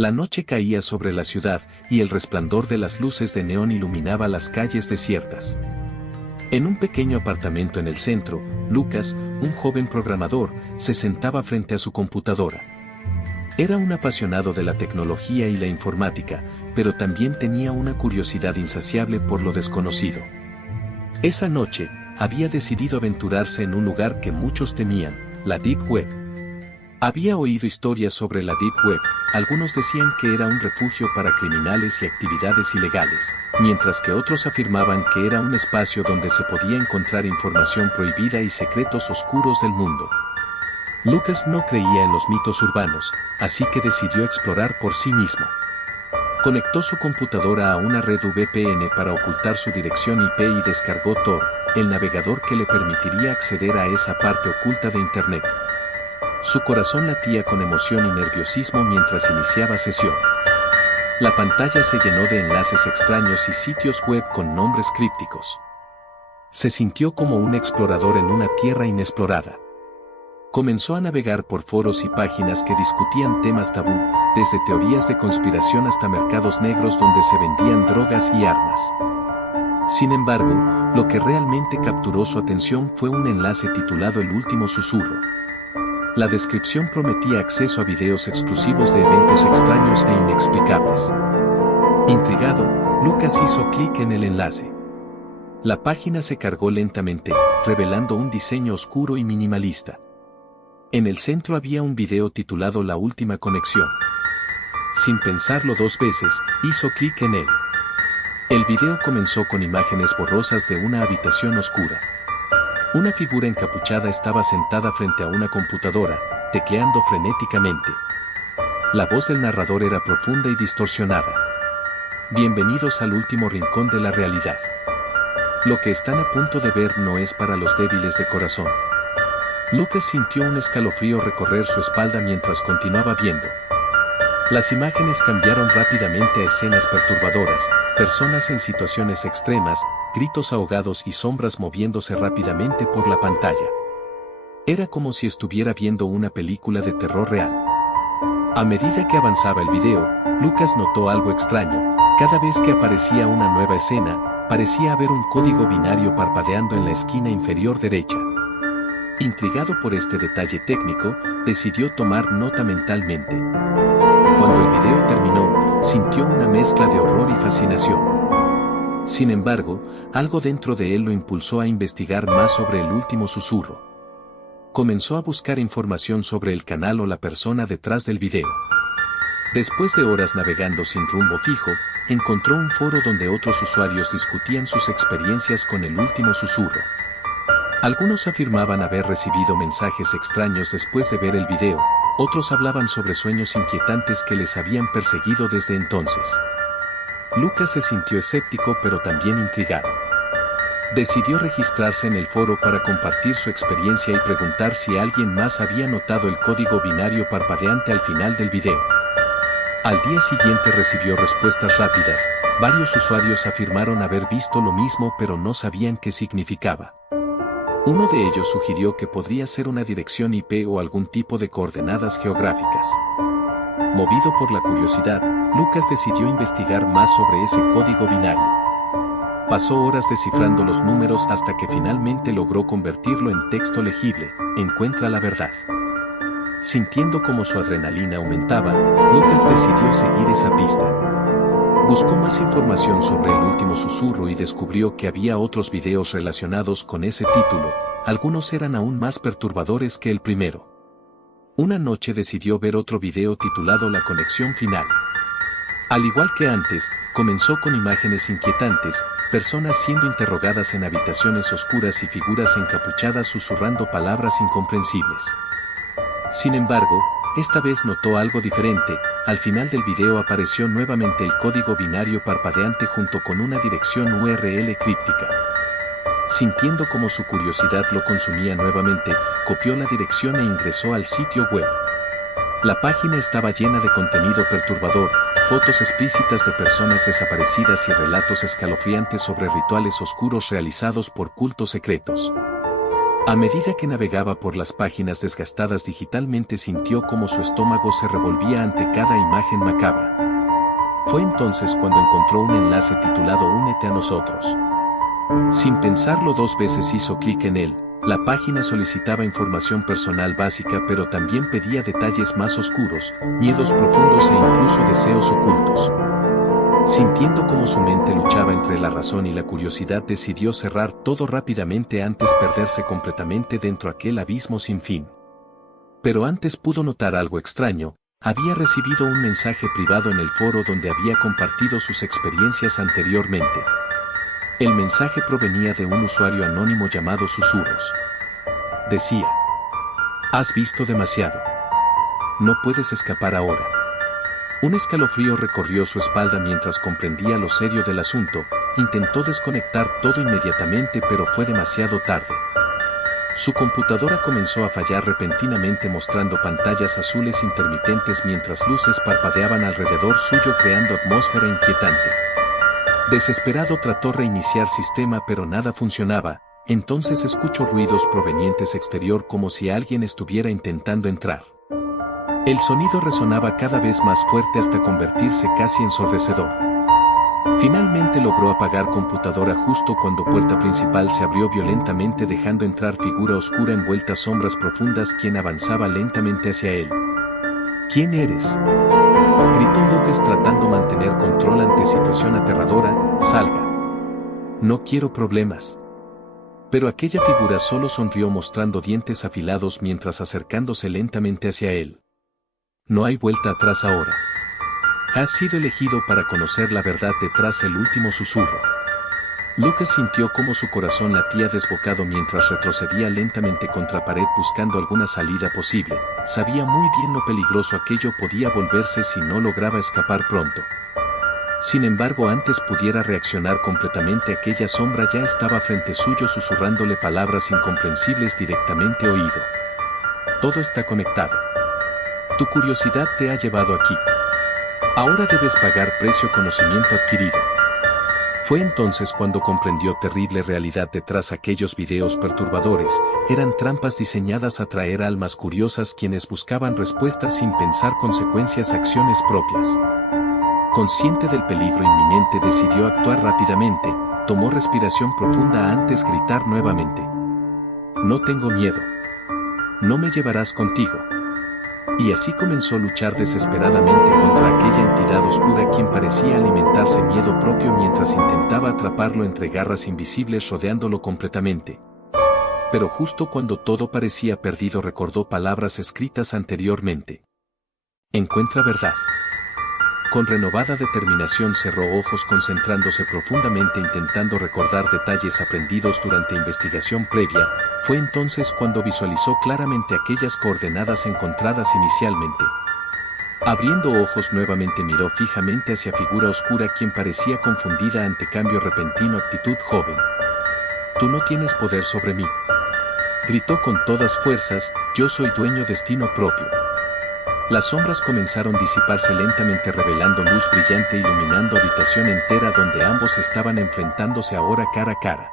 La noche caía sobre la ciudad y el resplandor de las luces de neón iluminaba las calles desiertas. En un pequeño apartamento en el centro, Lucas, un joven programador, se sentaba frente a su computadora. Era un apasionado de la tecnología y la informática, pero también tenía una curiosidad insaciable por lo desconocido. Esa noche, había decidido aventurarse en un lugar que muchos temían, la Deep Web. Había oído historias sobre la Deep Web, algunos decían que era un refugio para criminales y actividades ilegales, mientras que otros afirmaban que era un espacio donde se podía encontrar información prohibida y secretos oscuros del mundo. Lucas no creía en los mitos urbanos, así que decidió explorar por sí mismo. Conectó su computadora a una red VPN para ocultar su dirección IP y descargó Tor, el navegador que le permitiría acceder a esa parte oculta de Internet. Su corazón latía con emoción y nerviosismo mientras iniciaba sesión. La pantalla se llenó de enlaces extraños y sitios web con nombres crípticos. Se sintió como un explorador en una tierra inexplorada. Comenzó a navegar por foros y páginas que discutían temas tabú, desde teorías de conspiración hasta mercados negros donde se vendían drogas y armas. Sin embargo, lo que realmente capturó su atención fue un enlace titulado El Último Susurro. La descripción prometía acceso a videos exclusivos de eventos extraños e inexplicables. Intrigado, Lucas hizo clic en el enlace. La página se cargó lentamente, revelando un diseño oscuro y minimalista. En el centro había un video titulado La Última Conexión. Sin pensarlo dos veces, hizo clic en él. El video comenzó con imágenes borrosas de una habitación oscura. Una figura encapuchada estaba sentada frente a una computadora, tecleando frenéticamente. La voz del narrador era profunda y distorsionada. Bienvenidos al último rincón de la realidad. Lo que están a punto de ver no es para los débiles de corazón. Lucas sintió un escalofrío recorrer su espalda mientras continuaba viendo. Las imágenes cambiaron rápidamente a escenas perturbadoras, personas en situaciones extremas, gritos ahogados y sombras moviéndose rápidamente por la pantalla. Era como si estuviera viendo una película de terror real. A medida que avanzaba el video, Lucas notó algo extraño. Cada vez que aparecía una nueva escena, parecía haber un código binario parpadeando en la esquina inferior derecha. Intrigado por este detalle técnico, decidió tomar nota mentalmente. Cuando el video terminó, sintió una mezcla de horror y fascinación. Sin embargo, algo dentro de él lo impulsó a investigar más sobre El Último Susurro. Comenzó a buscar información sobre el canal o la persona detrás del video. Después de horas navegando sin rumbo fijo, encontró un foro donde otros usuarios discutían sus experiencias con El Último Susurro. Algunos afirmaban haber recibido mensajes extraños después de ver el video, otros hablaban sobre sueños inquietantes que les habían perseguido desde entonces. Lucas se sintió escéptico pero también intrigado. Decidió registrarse en el foro para compartir su experiencia y preguntar si alguien más había notado el código binario parpadeante al final del video. Al día siguiente recibió respuestas rápidas, varios usuarios afirmaron haber visto lo mismo pero no sabían qué significaba. Uno de ellos sugirió que podría ser una dirección IP o algún tipo de coordenadas geográficas. Movido por la curiosidad, Lucas decidió investigar más sobre ese código binario. Pasó horas descifrando los números hasta que finalmente logró convertirlo en texto legible. Encuentra la verdad. Sintiendo como su adrenalina aumentaba, Lucas decidió seguir esa pista. Buscó más información sobre El Último Susurro y descubrió que había otros videos relacionados con ese título, algunos eran aún más perturbadores que el primero. Una noche decidió ver otro video titulado La Conexión Final. Al igual que antes, comenzó con imágenes inquietantes, personas siendo interrogadas en habitaciones oscuras y figuras encapuchadas susurrando palabras incomprensibles. Sin embargo, esta vez notó algo diferente. Al final del video apareció nuevamente el código binario parpadeante junto con una dirección URL críptica. Sintiendo como su curiosidad lo consumía nuevamente, copió la dirección e ingresó al sitio web. La página estaba llena de contenido perturbador, fotos explícitas de personas desaparecidas y relatos escalofriantes sobre rituales oscuros realizados por cultos secretos. A medida que navegaba por las páginas desgastadas digitalmente sintió como su estómago se revolvía ante cada imagen macabra. Fue entonces cuando encontró un enlace titulado Únete a nosotros. Sin pensarlo dos veces hizo clic en él. La página solicitaba información personal básica pero también pedía detalles más oscuros, miedos profundos e incluso deseos ocultos. Sintiendo cómo su mente luchaba entre la razón y la curiosidad, decidió cerrar todo rápidamente antes de perderse completamente dentro de aquel abismo sin fin. Pero antes pudo notar algo extraño. Había recibido un mensaje privado en el foro donde había compartido sus experiencias anteriormente. El mensaje provenía de un usuario anónimo llamado Susurros. Decía: "Has visto demasiado. No puedes escapar ahora". Un escalofrío recorrió su espalda mientras comprendía lo serio del asunto. Intentó desconectar todo inmediatamente pero fue demasiado tarde. Su computadora comenzó a fallar repentinamente mostrando pantallas azules intermitentes mientras luces parpadeaban alrededor suyo creando atmósfera inquietante. Desesperado trató reiniciar sistema pero nada funcionaba, entonces escuchó ruidos provenientes exterior como si alguien estuviera intentando entrar. El sonido resonaba cada vez más fuerte hasta convertirse casi ensordecedor. Finalmente logró apagar computadora justo cuando puerta principal se abrió violentamente dejando entrar figura oscura envuelta sombras profundas quien avanzaba lentamente hacia él. ¿Quién eres?, gritó Lucas tratando mantener control ante situación aterradora. «Salga. No quiero problemas». Pero aquella figura solo sonrió mostrando dientes afilados mientras acercándose lentamente hacia él. «No hay vuelta atrás ahora. Has sido elegido para conocer la verdad detrás del último susurro». Lucas sintió cómo su corazón latía desbocado mientras retrocedía lentamente contra pared buscando alguna salida posible. Sabía muy bien lo peligroso aquello podía volverse si no lograba escapar pronto. Sin embargo, antes pudiera reaccionar completamente, aquella sombra ya estaba frente suyo susurrándole palabras incomprensibles directamente al oído. «Todo está conectado. Tu curiosidad te ha llevado aquí. Ahora debes pagar precio conocimiento adquirido». Fue entonces cuando comprendió terrible realidad detrás aquellos videos perturbadores. Eran trampas diseñadas a atraer almas curiosas quienes buscaban respuestas sin pensar consecuencias, acciones propias. Consciente del peligro inminente, decidió actuar rápidamente. Tomó respiración profunda antes de gritar nuevamente: «No tengo miedo. No me llevarás contigo». Y así comenzó a luchar desesperadamente contra aquella entidad oscura quien parecía alimentarse miedo propio mientras intentaba atraparlo entre garras invisibles rodeándolo completamente. Pero justo cuando todo parecía perdido recordó palabras escritas anteriormente. «Encuentra verdad». Con renovada determinación cerró ojos concentrándose profundamente intentando recordar detalles aprendidos durante investigación previa. Fue entonces cuando visualizó claramente aquellas coordenadas encontradas inicialmente. Abriendo ojos nuevamente miró fijamente hacia figura oscura quien parecía confundida ante cambio repentino actitud joven. «Tú no tienes poder sobre mí», gritó con todas fuerzas. «Yo soy dueño destino propio». Las sombras comenzaron a disiparse lentamente revelando luz brillante iluminando habitación entera donde ambos estaban enfrentándose ahora cara a cara.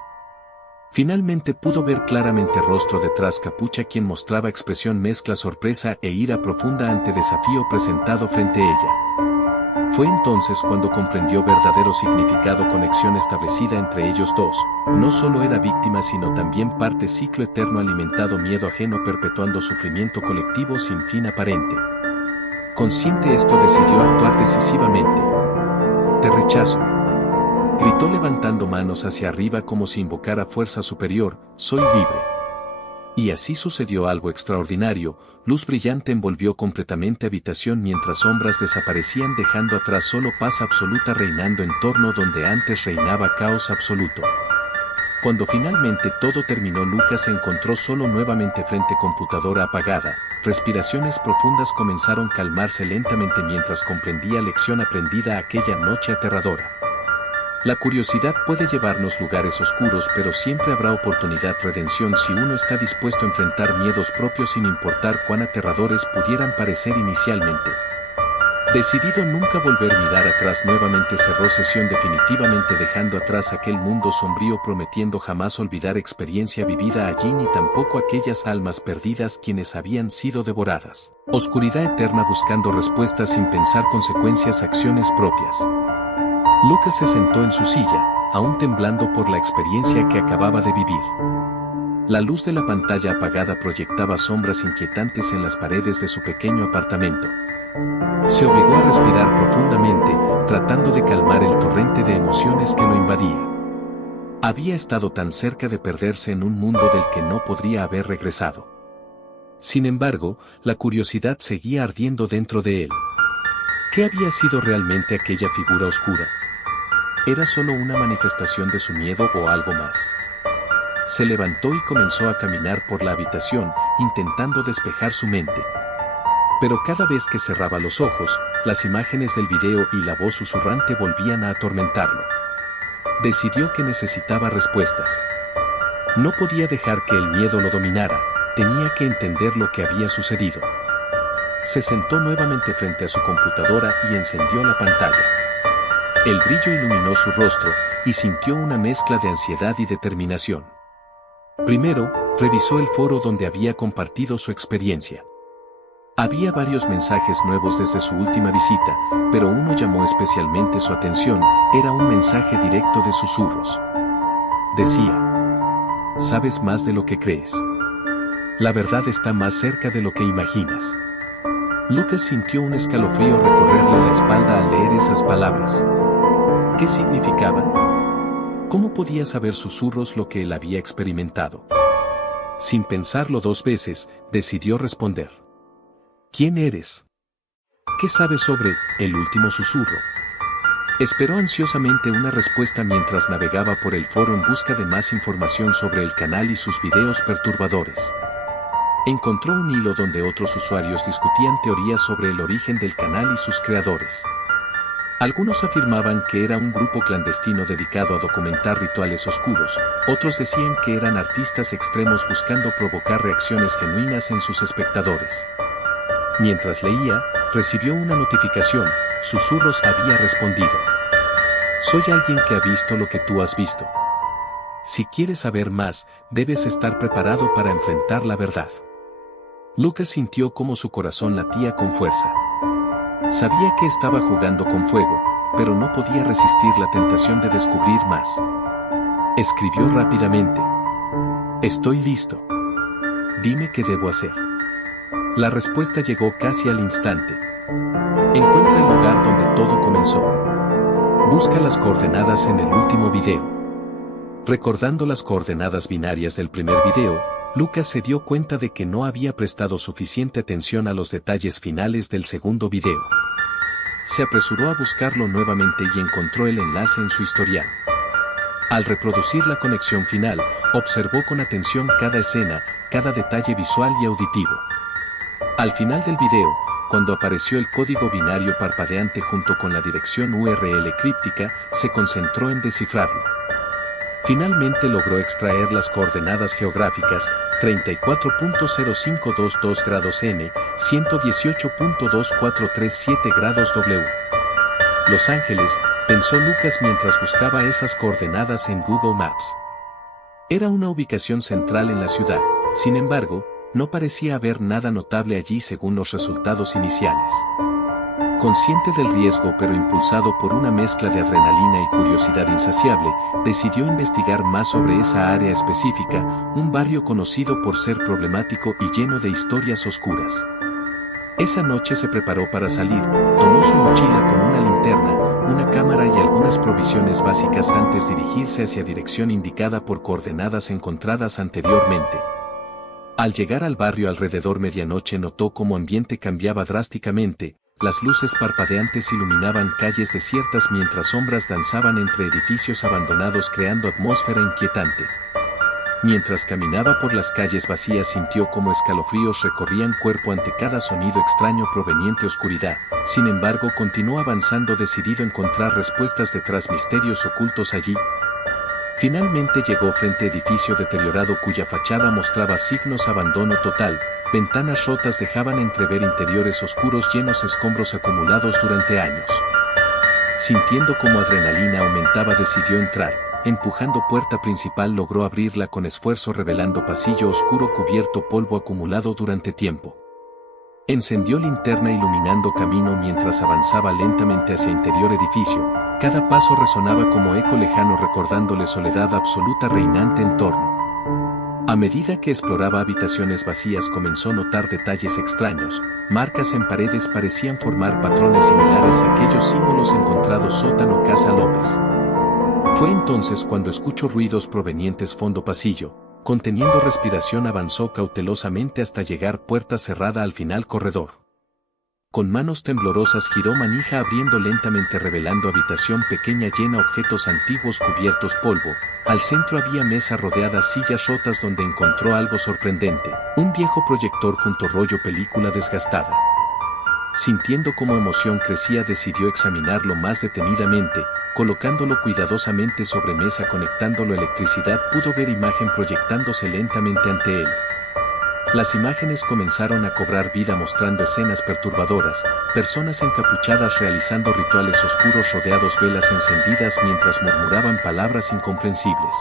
Finalmente pudo ver claramente rostro detrás capucha quien mostraba expresión mezcla sorpresa e ira profunda ante desafío presentado frente a ella. Fue entonces cuando comprendió verdadero significado, conexión establecida entre ellos dos. No solo era víctima sino también parte ciclo eterno alimentado miedo ajeno perpetuando sufrimiento colectivo sin fin aparente. Consciente esto decidió actuar decisivamente. «Te rechazo», gritó levantando manos hacia arriba como si invocara fuerza superior. «Soy libre». Y así sucedió algo extraordinario. Luz brillante envolvió completamente habitación mientras sombras desaparecían dejando atrás solo paz absoluta reinando en torno donde antes reinaba caos absoluto. Cuando finalmente todo terminó, Lucas se encontró solo nuevamente frente a computadora apagada. Respiraciones profundas comenzaron a calmarse lentamente mientras comprendía lección aprendida aquella noche aterradora. La curiosidad puede llevarnos lugares oscuros, pero siempre habrá oportunidad, redención si uno está dispuesto a enfrentar miedos propios sin importar cuán aterradores pudieran parecer inicialmente. Decidido nunca volver a mirar atrás, nuevamente cerró sesión, definitivamente dejando atrás aquel mundo sombrío, prometiendo jamás olvidar experiencia vivida allí ni tampoco aquellas almas perdidas quienes habían sido devoradas. Oscuridad eterna, buscando respuestas sin pensar consecuencias, acciones propias. Lucas se sentó en su silla, aún temblando por la experiencia que acababa de vivir. La luz de la pantalla apagada proyectaba sombras inquietantes en las paredes de su pequeño apartamento. Se obligó a respirar profundamente, tratando de calmar el torrente de emociones que lo invadía. Había estado tan cerca de perderse en un mundo del que no podría haber regresado. Sin embargo, la curiosidad seguía ardiendo dentro de él. ¿Qué había sido realmente aquella figura oscura? ¿Era solo una manifestación de su miedo o algo más? Se levantó y comenzó a caminar por la habitación, intentando despejar su mente. Pero cada vez que cerraba los ojos, las imágenes del video y la voz susurrante volvían a atormentarlo. Decidió que necesitaba respuestas. No podía dejar que el miedo lo dominara, tenía que entender lo que había sucedido. Se sentó nuevamente frente a su computadora y encendió la pantalla. El brillo iluminó su rostro, y sintió una mezcla de ansiedad y determinación. Primero, revisó el foro donde había compartido su experiencia. Había varios mensajes nuevos desde su última visita, pero uno llamó especialmente su atención, era un mensaje directo de susurros. Decía: "Sabes más de lo que crees. La verdad está más cerca de lo que imaginas". Lucas sintió un escalofrío recorrerle la espalda al leer esas palabras. ¿Qué significaban? ¿Cómo podía saber susurros lo que él había experimentado? Sin pensarlo dos veces, decidió responder. ¿Quién eres? ¿Qué sabes sobre el último susurro? Esperó ansiosamente una respuesta mientras navegaba por el foro en busca de más información sobre el canal y sus videos perturbadores. Encontró un hilo donde otros usuarios discutían teorías sobre el origen del canal y sus creadores. Algunos afirmaban que era un grupo clandestino dedicado a documentar rituales oscuros, otros decían que eran artistas extremos buscando provocar reacciones genuinas en sus espectadores. Mientras leía, recibió una notificación. Susurros había respondido: "Soy alguien que ha visto lo que tú has visto. Si quieres saber más, debes estar preparado para enfrentar la verdad". Lucas sintió cómo su corazón latía con fuerza. Sabía que estaba jugando con fuego, pero no podía resistir la tentación de descubrir más. Escribió rápidamente: "Estoy listo. Dime qué debo hacer". La respuesta llegó casi al instante. Encuentra el lugar donde todo comenzó. Busca las coordenadas en el último video. Recordando las coordenadas binarias del primer video, Lucas se dio cuenta de que no había prestado suficiente atención a los detalles finales del segundo video. Se apresuró a buscarlo nuevamente y encontró el enlace en su historial. Al reproducir la conexión final, observó con atención cada escena, cada detalle visual y auditivo. Al final del video, cuando apareció el código binario parpadeante junto con la dirección URL críptica, se concentró en descifrarlo. Finalmente logró extraer las coordenadas geográficas: 34.0522 grados N, 118.2437 grados W. Los Ángeles, pensó Lucas mientras buscaba esas coordenadas en Google Maps. Era una ubicación central en la ciudad, sin embargo, no parecía haber nada notable allí según los resultados iniciales. Consciente del riesgo pero impulsado por una mezcla de adrenalina y curiosidad insaciable, decidió investigar más sobre esa área específica, un barrio conocido por ser problemático y lleno de historias oscuras. Esa noche se preparó para salir, tomó su mochila con una linterna, una cámara y algunas provisiones básicas antes de dirigirse hacia dirección indicada por coordenadas encontradas anteriormente. Al llegar al barrio alrededor medianoche notó cómo el ambiente cambiaba drásticamente. Las luces parpadeantes iluminaban calles desiertas mientras sombras danzaban entre edificios abandonados creando atmósfera inquietante. Mientras caminaba por las calles vacías sintió como escalofríos recorrían cuerpo ante cada sonido extraño proveniente de oscuridad. Sin embargo, continuó avanzando decidido a encontrar respuestas detrás misterios ocultos allí. Finalmente llegó frente a edificio deteriorado cuya fachada mostraba signos de abandono total, ventanas rotas dejaban entrever interiores oscuros llenos de escombros acumulados durante años. Sintiendo como adrenalina aumentaba, decidió entrar. Empujando puerta principal, logró abrirla con esfuerzo, revelando pasillo oscuro cubierto polvo acumulado durante tiempo. Encendió linterna iluminando camino mientras avanzaba lentamente hacia interior edificio. Cada paso resonaba como eco lejano, recordándole soledad absoluta reinante en torno. A medida que exploraba habitaciones vacías, comenzó a notar detalles extraños. Marcas en paredes parecían formar patrones similares a aquellos símbolos encontrados sótano Casa López. Fue entonces cuando escuchó ruidos provenientes fondo pasillo. Conteniendo respiración, avanzó cautelosamente hasta llegar puerta cerrada al final corredor. Con manos temblorosas giró manija, abriendo lentamente, revelando habitación pequeña llena objetos antiguos cubiertos polvo. Al centro había mesa rodeada sillas rotas donde encontró algo sorprendente, un viejo proyector junto rollo película desgastada. Sintiendo cómo emoción crecía, decidió examinarlo más detenidamente. Colocándolo cuidadosamente sobre mesa, conectándolo a electricidad, pudo ver imagen proyectándose lentamente ante él. Las imágenes comenzaron a cobrar vida, mostrando escenas perturbadoras, personas encapuchadas realizando rituales oscuros rodeados velas encendidas mientras murmuraban palabras incomprensibles.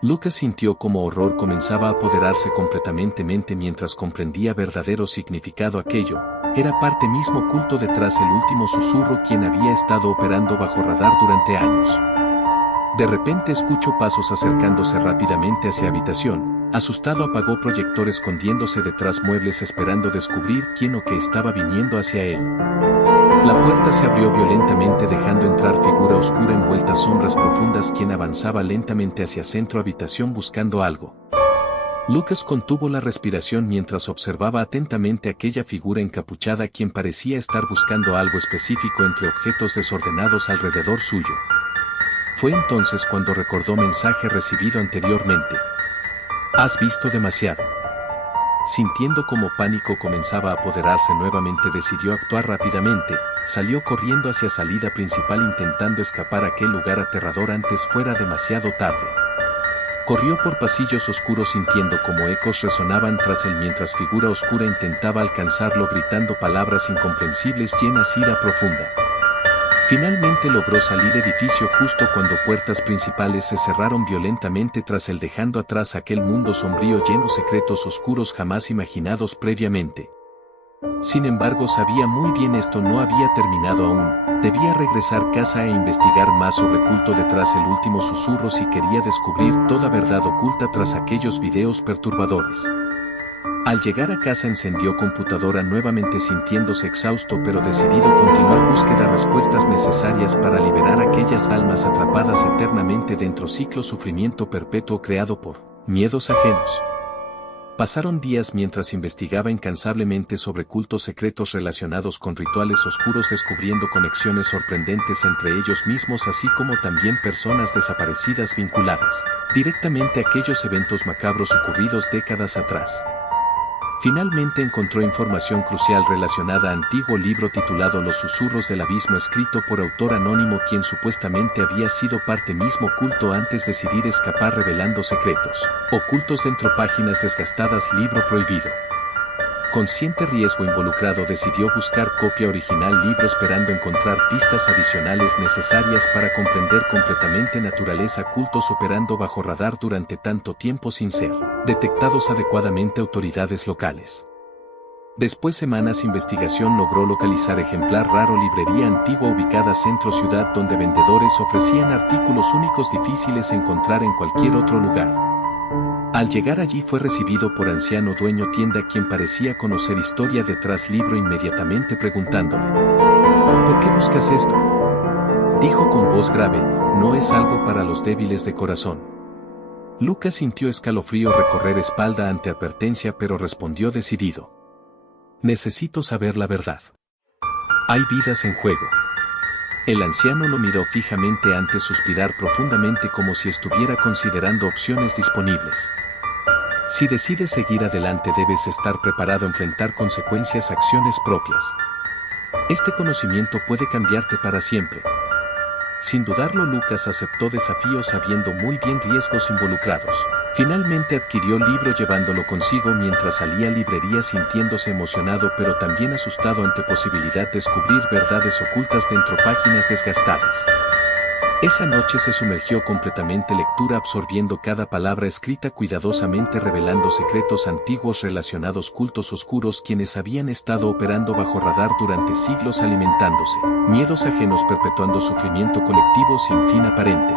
Lucas sintió como horror comenzaba a apoderarse completamente mientras comprendía verdadero significado aquello. Era parte mismo oculto detrás el último susurro, quien había estado operando bajo radar durante años. De repente escuchó pasos acercándose rápidamente hacia habitación. Asustado apagó proyector, escondiéndose detrás muebles esperando descubrir quién o qué estaba viniendo hacia él. La puerta se abrió violentamente, dejando entrar figura oscura envuelta sombras profundas, quien avanzaba lentamente hacia centro habitación buscando algo. Lucas contuvo la respiración mientras observaba atentamente aquella figura encapuchada, quien parecía estar buscando algo específico entre objetos desordenados alrededor suyo. Fue entonces cuando recordó mensaje recibido anteriormente. «Has visto demasiado». Sintiendo como pánico comenzaba a apoderarse nuevamente, decidió actuar rápidamente. Salió corriendo hacia salida principal, intentando escapar a aquel lugar aterrador antes fuera demasiado tarde. Corrió por pasillos oscuros sintiendo como ecos resonaban tras él mientras figura oscura intentaba alcanzarlo, gritando palabras incomprensibles llenas ira profunda. Finalmente logró salir edificio justo cuando puertas principales se cerraron violentamente tras él, dejando atrás aquel mundo sombrío lleno de secretos oscuros jamás imaginados previamente. Sin embargo, sabía muy bien esto no había terminado aún. Debía regresar a casa e investigar más sobre culto detrás el último susurro si quería descubrir toda verdad oculta tras aquellos videos perturbadores. Al llegar a casa encendió computadora nuevamente, sintiéndose exhausto pero decidido continuar búsqueda respuestas necesarias para liberar a aquellas almas atrapadas eternamente dentro ciclo sufrimiento perpetuo creado por miedos ajenos. Pasaron días mientras investigaba incansablemente sobre cultos secretos relacionados con rituales oscuros, descubriendo conexiones sorprendentes entre ellos mismos, así como también personas desaparecidas vinculadas directamente a aquellos eventos macabros ocurridos décadas atrás. Finalmente encontró información crucial relacionada a antiguo libro titulado Los Susurros del Abismo, escrito por autor anónimo quien supuestamente había sido parte mismo culto antes de decidir escapar, revelando secretos ocultos dentro páginas desgastadas. Libro prohibido. Consciente riesgo involucrado, decidió buscar copia original libro, esperando encontrar pistas adicionales necesarias para comprender completamente naturaleza cultos operando bajo radar durante tanto tiempo sin ser detectados adecuadamente autoridades locales. Después semanas investigación logró localizar ejemplar raro, librería antigua ubicada centro ciudad, donde vendedores ofrecían artículos únicos difíciles de encontrar en cualquier otro lugar. Al llegar allí fue recibido por anciano dueño tienda, quien parecía conocer historia detrás libro, inmediatamente preguntándole: «¿Por qué buscas esto?», dijo con voz grave. «No es algo para los débiles de corazón». Lucas sintió escalofrío recorrer espalda ante advertencia, pero respondió decidido: «Necesito saber la verdad. Hay vidas en juego». El anciano lo miró fijamente antes de suspirar profundamente, como si estuviera considerando opciones disponibles. «Si decides seguir adelante, debes estar preparado a enfrentar consecuencias, acciones propias. Este conocimiento puede cambiarte para siempre». Sin dudarlo, Lucas aceptó desafío sabiendo muy bien riesgos involucrados. Finalmente adquirió el libro llevándolo consigo mientras salía a librería sintiéndose emocionado pero también asustado ante posibilidad de descubrir verdades ocultas dentro páginas desgastadas. Esa noche se sumergió completamente lectura absorbiendo cada palabra escrita cuidadosamente revelando secretos antiguos relacionados cultos oscuros quienes habían estado operando bajo radar durante siglos alimentándose, miedos ajenos perpetuando sufrimiento colectivo sin fin aparente.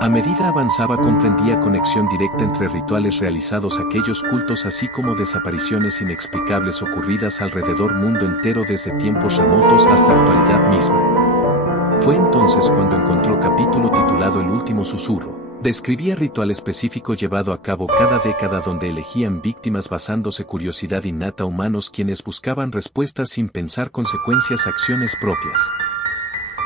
A medida avanzaba comprendía conexión directa entre rituales realizados aquellos cultos así como desapariciones inexplicables ocurridas alrededor mundo entero desde tiempos remotos hasta actualidad misma. Fue entonces cuando encontró capítulo titulado El último susurro. Describía ritual específico llevado a cabo cada década donde elegían víctimas basándose curiosidad innata humanos quienes buscaban respuestas sin pensar consecuencias acciones propias.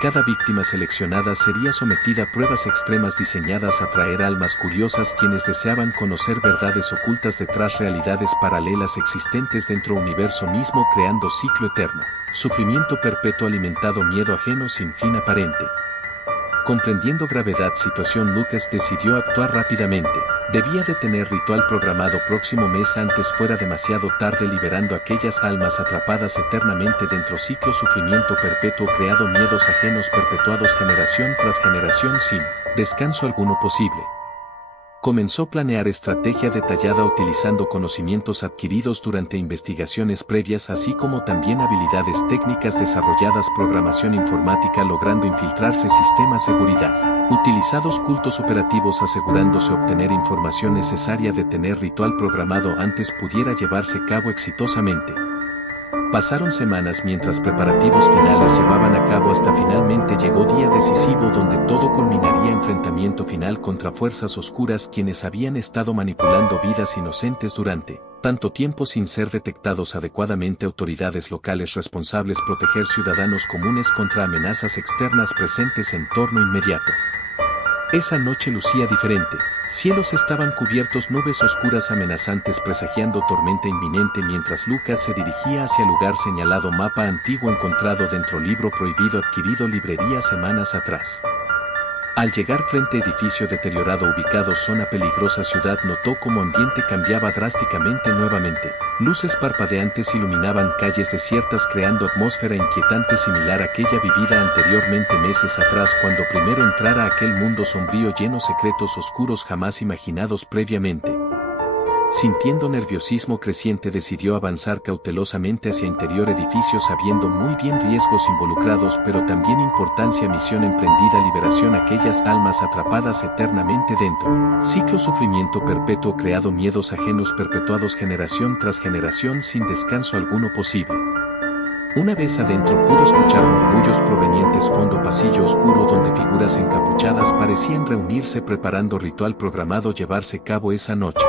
Cada víctima seleccionada sería sometida a pruebas extremas diseñadas a atraer almas curiosas quienes deseaban conocer verdades ocultas detrás realidades paralelas existentes dentro universo mismo creando ciclo eterno, sufrimiento perpetuo alimentado miedo ajeno sin fin aparente. Comprendiendo gravedad situación Lucas decidió actuar rápidamente. Debía de tener ritual programado próximo mes antes fuera demasiado tarde liberando aquellas almas atrapadas eternamente dentro ciclo sufrimiento perpetuo creado miedos ajenos perpetuados generación tras generación sin descanso alguno posible. Comenzó a planear estrategia detallada utilizando conocimientos adquiridos durante investigaciones previas así como también habilidades técnicas desarrolladas programación informática logrando infiltrarse sistema seguridad. Utilizados cultos operativos asegurándose obtener información necesaria de tener ritual programado antes pudiera llevarse a cabo exitosamente. Pasaron semanas mientras preparativos finales llevaban a cabo hasta finalmente llegó día decisivo donde todo culminaría enfrentamiento final contra fuerzas oscuras quienes habían estado manipulando vidas inocentes durante tanto tiempo sin ser detectados adecuadamente autoridades locales responsables proteger ciudadanos comunes contra amenazas externas presentes en torno inmediato. Esa noche lucía diferente. Cielos estaban cubiertos nubes oscuras amenazantes presagiando tormenta inminente mientras Lucas se dirigía hacia el lugar señalado mapa antiguo encontrado dentro libro prohibido adquirido librería semanas atrás. Al llegar frente a edificio deteriorado ubicado zona peligrosa ciudad notó como ambiente cambiaba drásticamente nuevamente. Luces parpadeantes iluminaban calles desiertas creando atmósfera inquietante similar a aquella vivida anteriormente meses atrás cuando primero entrara a aquel mundo sombrío lleno de secretos oscuros jamás imaginados previamente. Sintiendo nerviosismo creciente decidió avanzar cautelosamente hacia interior edificio sabiendo muy bien riesgos involucrados pero también importancia misión emprendida liberación aquellas almas atrapadas eternamente dentro. Ciclo sufrimiento perpetuo creado miedos ajenos perpetuados generación tras generación sin descanso alguno posible. Una vez adentro pudo escuchar murmullos provenientes fondo pasillo oscuro donde figuras encapuchadas parecían reunirse preparando ritual programado llevarse a cabo esa noche.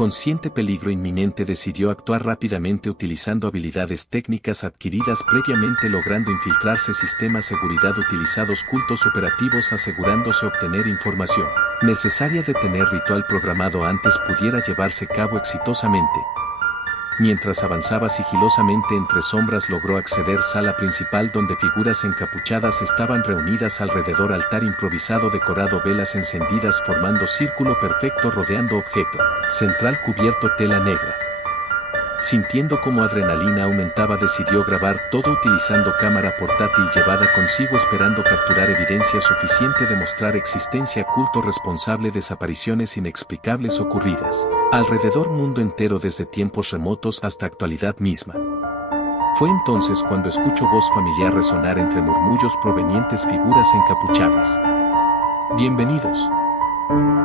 Consciente peligro inminente decidió actuar rápidamente utilizando habilidades técnicas adquiridas previamente logrando infiltrarse sistemas seguridad utilizados cultos operativos asegurándose obtener información necesaria de tener ritual programado antes pudiera llevarse a cabo exitosamente. Mientras avanzaba sigilosamente entre sombras logró acceder sala principal donde figuras encapuchadas estaban reunidas alrededor altar improvisado decorado velas encendidas formando círculo perfecto rodeando objeto central cubierto tela negra. Sintiendo como adrenalina aumentaba decidió grabar todo utilizando cámara portátil llevada consigo esperando capturar evidencia suficiente de mostrar existencia culto responsable desapariciones inexplicables ocurridas alrededor mundo entero desde tiempos remotos hasta actualidad misma. Fue entonces cuando escuchó voz familiar resonar entre murmullos provenientes figuras encapuchadas. «Bienvenidos»,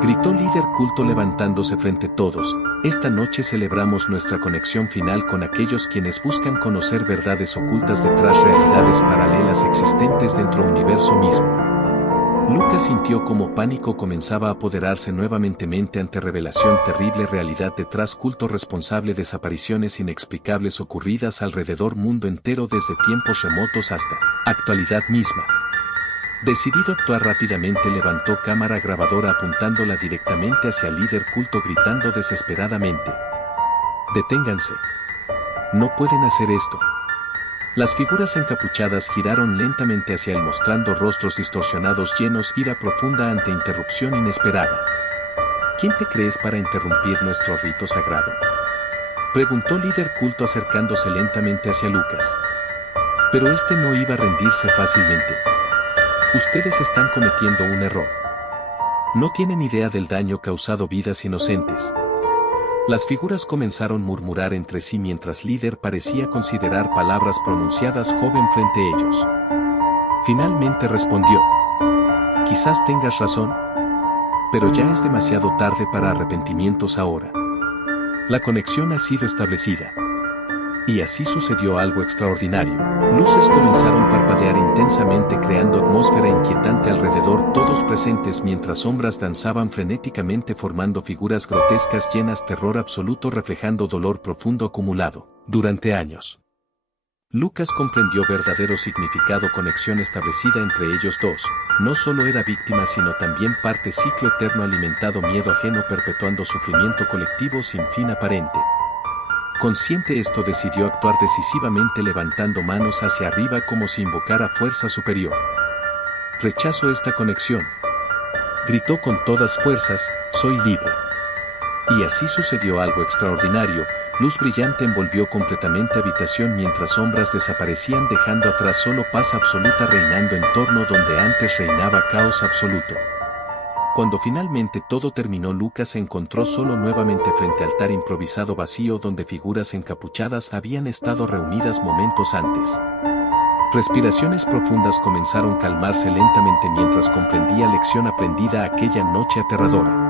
gritó líder culto levantándose frente a todos. Esta noche celebramos nuestra conexión final con aquellos quienes buscan conocer verdades ocultas detrás realidades paralelas existentes dentro universo mismo. Lucas sintió como pánico comenzaba a apoderarse nuevamente ante revelación terrible realidad detrás culto responsable desapariciones inexplicables ocurridas alrededor mundo entero desde tiempos remotos hasta actualidad misma. Decidido a actuar rápidamente levantó cámara grabadora apuntándola directamente hacia el líder culto gritando desesperadamente. «Deténganse. No pueden hacer esto». Las figuras encapuchadas giraron lentamente hacia él mostrando rostros distorsionados llenos de ira profunda ante interrupción inesperada. ¿Quién te crees para interrumpir nuestro rito sagrado?, preguntó líder culto acercándose lentamente hacia Lucas. Pero este no iba a rendirse fácilmente. Ustedes están cometiendo un error. No tienen idea del daño causado vidas inocentes. Las figuras comenzaron a murmurar entre sí mientras líder parecía considerar palabras pronunciadas joven frente a ellos. Finalmente respondió: quizás tengas razón, pero ya es demasiado tarde para arrepentimientos ahora. La conexión ha sido establecida. Y así sucedió algo extraordinario. Luces comenzaron a parpadear intensamente creando atmósfera inquietante alrededor todos presentes mientras sombras danzaban frenéticamente formando figuras grotescas llenas de terror absoluto reflejando dolor profundo acumulado durante años. Lucas comprendió verdadero significado conexión establecida entre ellos dos. No solo era víctima sino también parte ciclo eterno alimentado miedo ajeno perpetuando sufrimiento colectivo sin fin aparente. Consciente esto decidió actuar decisivamente levantando manos hacia arriba como si invocara fuerza superior. Rechazo esta conexión. Gritó con todas fuerzas, soy libre. Y así sucedió algo extraordinario, luz brillante envolvió completamente habitación mientras sombras desaparecían dejando atrás solo paz absoluta reinando en torno donde antes reinaba caos absoluto. Cuando finalmente todo terminó Lucas se encontró solo nuevamente frente al altar improvisado vacío donde figuras encapuchadas habían estado reunidas momentos antes. Respiraciones profundas comenzaron a calmarse lentamente mientras comprendía lección aprendida aquella noche aterradora.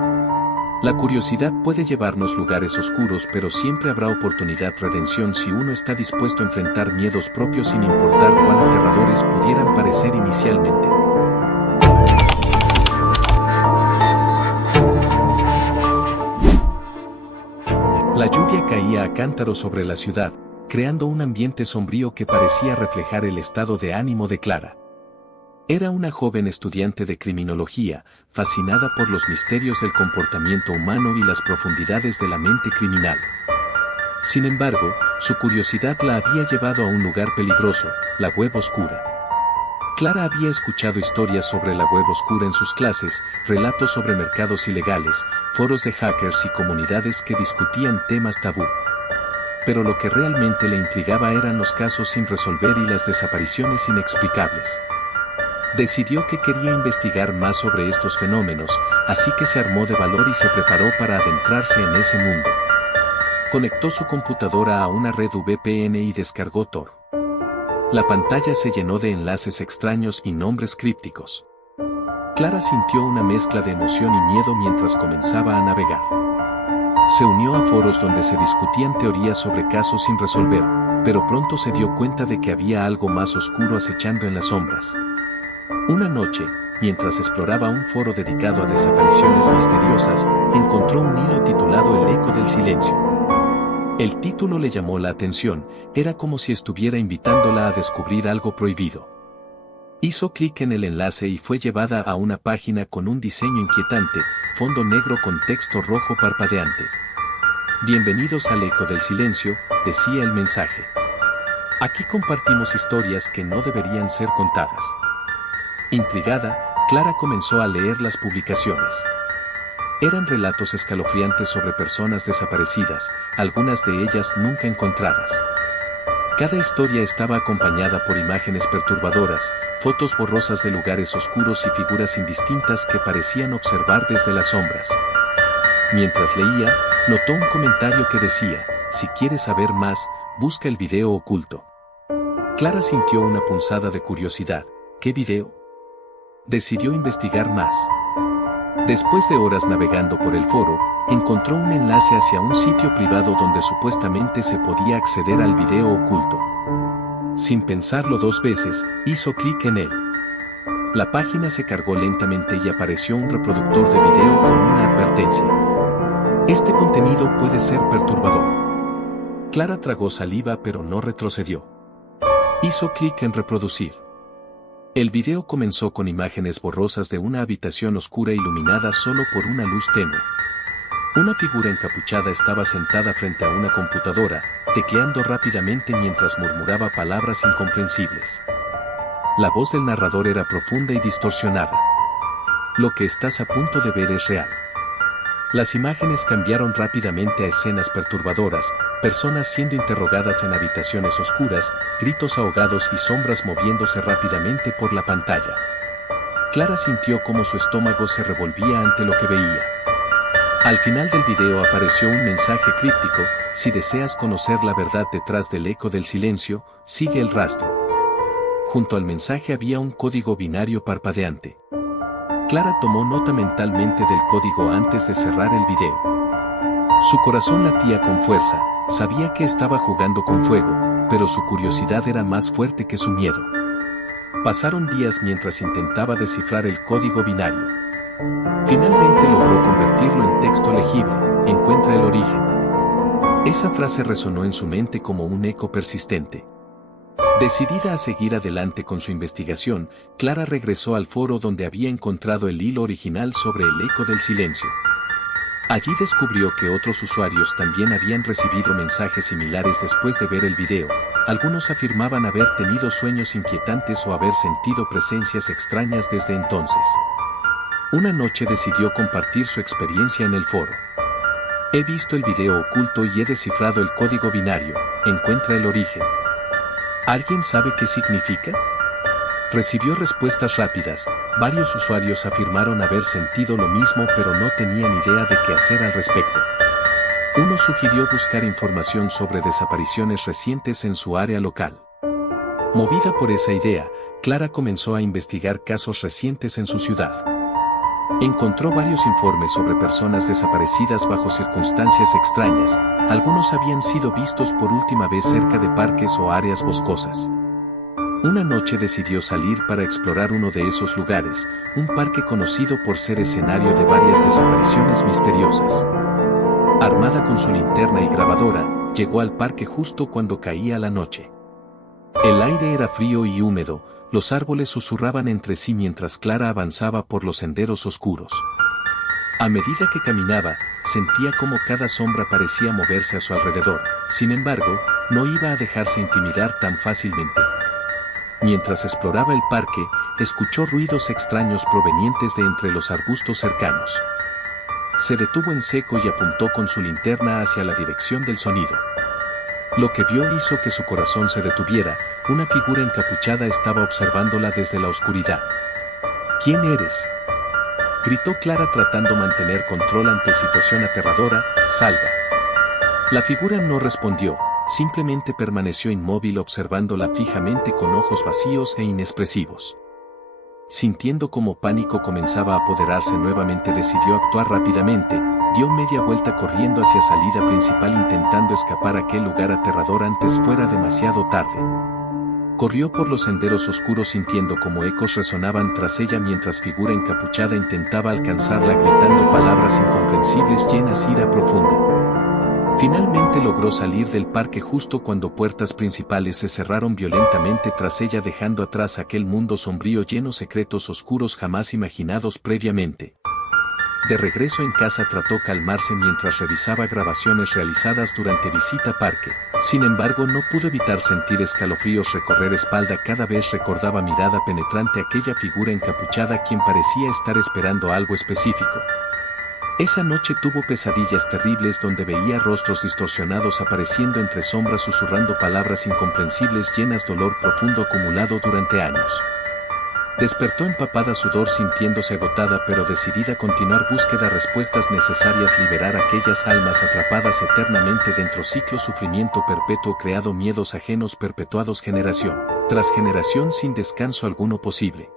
La curiosidad puede llevarnos a lugares oscuros pero siempre habrá oportunidad redención si uno está dispuesto a enfrentar miedos propios sin importar cuán aterradores pudieran parecer inicialmente. La lluvia caía a cántaros sobre la ciudad, creando un ambiente sombrío que parecía reflejar el estado de ánimo de Clara. Era una joven estudiante de criminología, fascinada por los misterios del comportamiento humano y las profundidades de la mente criminal. Sin embargo, su curiosidad la había llevado a un lugar peligroso, la web oscura. Clara había escuchado historias sobre la web oscura en sus clases, relatos sobre mercados ilegales, foros de hackers y comunidades que discutían temas tabú. Pero lo que realmente le intrigaba eran los casos sin resolver y las desapariciones inexplicables. Decidió que quería investigar más sobre estos fenómenos, así que se armó de valor y se preparó para adentrarse en ese mundo. Conectó su computadora a una red VPN y descargó Tor. La pantalla se llenó de enlaces extraños y nombres crípticos. Clara sintió una mezcla de emoción y miedo mientras comenzaba a navegar. Se unió a foros donde se discutían teorías sobre casos sin resolver, pero pronto se dio cuenta de que había algo más oscuro acechando en las sombras. Una noche, mientras exploraba un foro dedicado a desapariciones misteriosas, encontró un hilo titulado El eco del silencio. El título le llamó la atención, era como si estuviera invitándola a descubrir algo prohibido. Hizo clic en el enlace y fue llevada a una página con un diseño inquietante, fondo negro con texto rojo parpadeante. Bienvenidos al eco del silencio, decía el mensaje. Aquí compartimos historias que no deberían ser contadas. Intrigada, Clara comenzó a leer las publicaciones. Eran relatos escalofriantes sobre personas desaparecidas, algunas de ellas nunca encontradas. Cada historia estaba acompañada por imágenes perturbadoras, fotos borrosas de lugares oscuros y figuras indistintas que parecían observar desde las sombras. Mientras leía, notó un comentario que decía, si quieres saber más, busca el video oculto. Clara sintió una punzada de curiosidad. ¿Qué video? Decidió investigar más. Después de horas navegando por el foro, encontró un enlace hacia un sitio privado donde supuestamente se podía acceder al video oculto. Sin pensarlo dos veces, hizo clic en él. La página se cargó lentamente y apareció un reproductor de video con una advertencia. Este contenido puede ser perturbador. Clara tragó saliva pero no retrocedió. Hizo clic en reproducir. El video comenzó con imágenes borrosas de una habitación oscura iluminada solo por una luz tenue. Una figura encapuchada estaba sentada frente a una computadora, tecleando rápidamente mientras murmuraba palabras incomprensibles. La voz del narrador era profunda y distorsionada. Lo que estás a punto de ver es real. Las imágenes cambiaron rápidamente a escenas perturbadoras, personas siendo interrogadas en habitaciones oscuras, gritos ahogados y sombras moviéndose rápidamente por la pantalla. Clara sintió cómo su estómago se revolvía ante lo que veía. Al final del video apareció un mensaje críptico: si deseas conocer la verdad detrás del eco del silencio, sigue el rastro. Junto al mensaje había un código binario parpadeante. Clara tomó nota mentalmente del código antes de cerrar el video. Su corazón latía con fuerza, sabía que estaba jugando con fuego, pero su curiosidad era más fuerte que su miedo. Pasaron días mientras intentaba descifrar el código binario. Finalmente logró convertirlo en texto legible: encuentra el origen. Esa frase resonó en su mente como un eco persistente. Decidida a seguir adelante con su investigación, Clara regresó al foro donde había encontrado el hilo original sobre el eco del silencio. Allí descubrió que otros usuarios también habían recibido mensajes similares después de ver el video. Algunos afirmaban haber tenido sueños inquietantes o haber sentido presencias extrañas desde entonces. Una noche decidió compartir su experiencia en el foro. He visto el video oculto y he descifrado el código binario: encuentra el origen. ¿Alguien sabe qué significa? Recibió respuestas rápidas. Varios usuarios afirmaron haber sentido lo mismo pero no tenían idea de qué hacer al respecto. Uno sugirió buscar información sobre desapariciones recientes en su área local. Movida por esa idea, Clara comenzó a investigar casos recientes en su ciudad. Encontró varios informes sobre personas desaparecidas bajo circunstancias extrañas. Algunos habían sido vistos por última vez cerca de parques o áreas boscosas. Una noche decidió salir para explorar uno de esos lugares, un parque conocido por ser escenario de varias desapariciones misteriosas. Armada con su linterna y grabadora, llegó al parque justo cuando caía la noche. El aire era frío y húmedo, los árboles susurraban entre sí mientras Clara avanzaba por los senderos oscuros. A medida que caminaba, sentía como cada sombra parecía moverse a su alrededor. Sin embargo, no iba a dejarse intimidar tan fácilmente. Mientras exploraba el parque, escuchó ruidos extraños provenientes de entre los arbustos cercanos. Se detuvo en seco y apuntó con su linterna hacia la dirección del sonido. Lo que vio hizo que su corazón se detuviera. Una figura encapuchada estaba observándola desde la oscuridad. ¿Quién eres?, gritó Clara tratando mantener control ante situación aterradora. Salga. La figura no respondió, simplemente permaneció inmóvil observándola fijamente con ojos vacíos e inexpresivos. Sintiendo como pánico comenzaba a apoderarse nuevamente, decidió actuar rápidamente. Dio media vuelta corriendo hacia salida principal intentando escapar a aquel lugar aterrador antes fuera demasiado tarde. Corrió por los senderos oscuros sintiendo como ecos resonaban tras ella mientras figura encapuchada intentaba alcanzarla gritando palabras incomprensibles llenas de ira profunda. Finalmente logró salir del parque justo cuando puertas principales se cerraron violentamente tras ella dejando atrás aquel mundo sombrío lleno de secretos oscuros jamás imaginados previamente. De regreso en casa trató calmarse mientras revisaba grabaciones realizadas durante visita a parque. Sin embargo, no pudo evitar sentir escalofríos recorrer espalda cada vez recordaba mirada penetrante aquella figura encapuchada quien parecía estar esperando algo específico. Esa noche tuvo pesadillas terribles donde veía rostros distorsionados apareciendo entre sombras susurrando palabras incomprensibles llenas de dolor profundo acumulado durante años. Despertó empapada sudor sintiéndose agotada pero decidida a continuar búsqueda respuestas necesarias liberar aquellas almas atrapadas eternamente dentro ciclo sufrimiento perpetuo creado miedos ajenos perpetuados generación tras generación sin descanso alguno posible.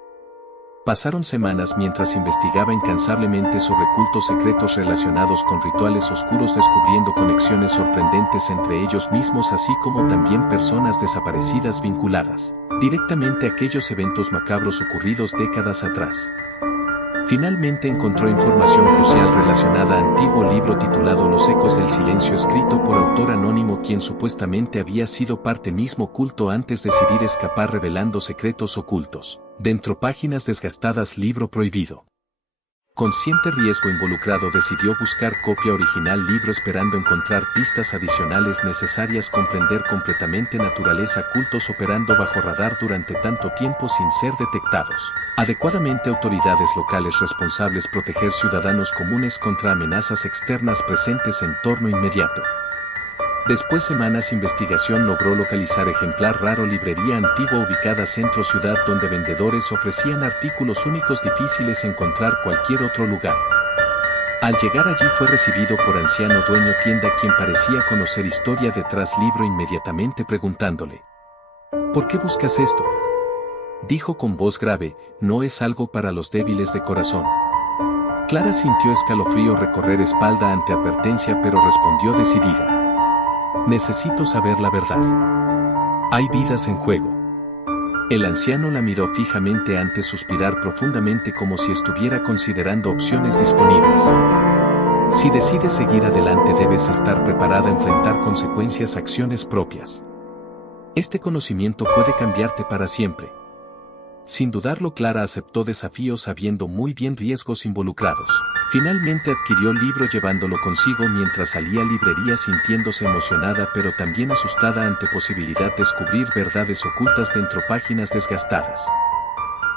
Pasaron semanas mientras investigaba incansablemente sobre cultos secretos relacionados con rituales oscuros descubriendo conexiones sorprendentes entre ellos mismos así como también personas desaparecidas vinculadas directamente a aquellos eventos macabros ocurridos décadas atrás. Finalmente encontró información crucial relacionada a antiguo libro titulado Los ecos del silencio escrito por autor anónimo quien supuestamente había sido parte mismo culto antes de decidir escapar revelando secretos ocultos. Dentro páginas desgastadas libro prohibido. Consciente riesgo involucrado decidió buscar copia original libro esperando encontrar pistas adicionales necesarias comprender completamente naturaleza cultos operando bajo radar durante tanto tiempo sin ser detectados. Adecuadamente autoridades locales responsables proteger ciudadanos comunes contra amenazas externas presentes en torno inmediato. Después semanas investigación logró localizar ejemplar raro librería antigua ubicada centro ciudad donde vendedores ofrecían artículos únicos difíciles encontrar cualquier otro lugar. Al llegar allí fue recibido por anciano dueño tienda quien parecía conocer historia detrás libro inmediatamente preguntándole: ¿por qué buscas esto? Dijo con voz grave: no es algo para los débiles de corazón. Clara sintió escalofrío recorrer espalda ante advertencia pero respondió decidida: necesito saber la verdad. Hay vidas en juego. El anciano la miró fijamente antes suspirar profundamente como si estuviera considerando opciones disponibles. Si decides seguir adelante debes estar preparada a enfrentar consecuencias, acciones propias. Este conocimiento puede cambiarte para siempre. Sin dudarlo, Clara aceptó desafíos sabiendo muy bien riesgos involucrados. Finalmente adquirió el libro llevándolo consigo mientras salía a librería sintiéndose emocionada pero también asustada ante posibilidad de descubrir verdades ocultas dentro páginas desgastadas.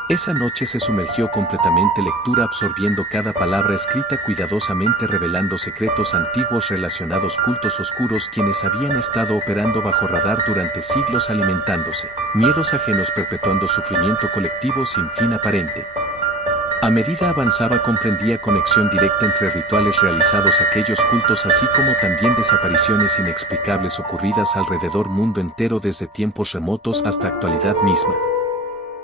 Esa noche se sumergió completamente en lectura absorbiendo cada palabra escrita cuidadosamente revelando secretos antiguos relacionados cultos oscuros quienes habían estado operando bajo radar durante siglos alimentándose, miedos ajenos perpetuando sufrimiento colectivo sin fin aparente. A medida avanzaba comprendía conexión directa entre rituales realizados aquellos cultos así como también desapariciones inexplicables ocurridas alrededor mundo entero desde tiempos remotos hasta actualidad misma.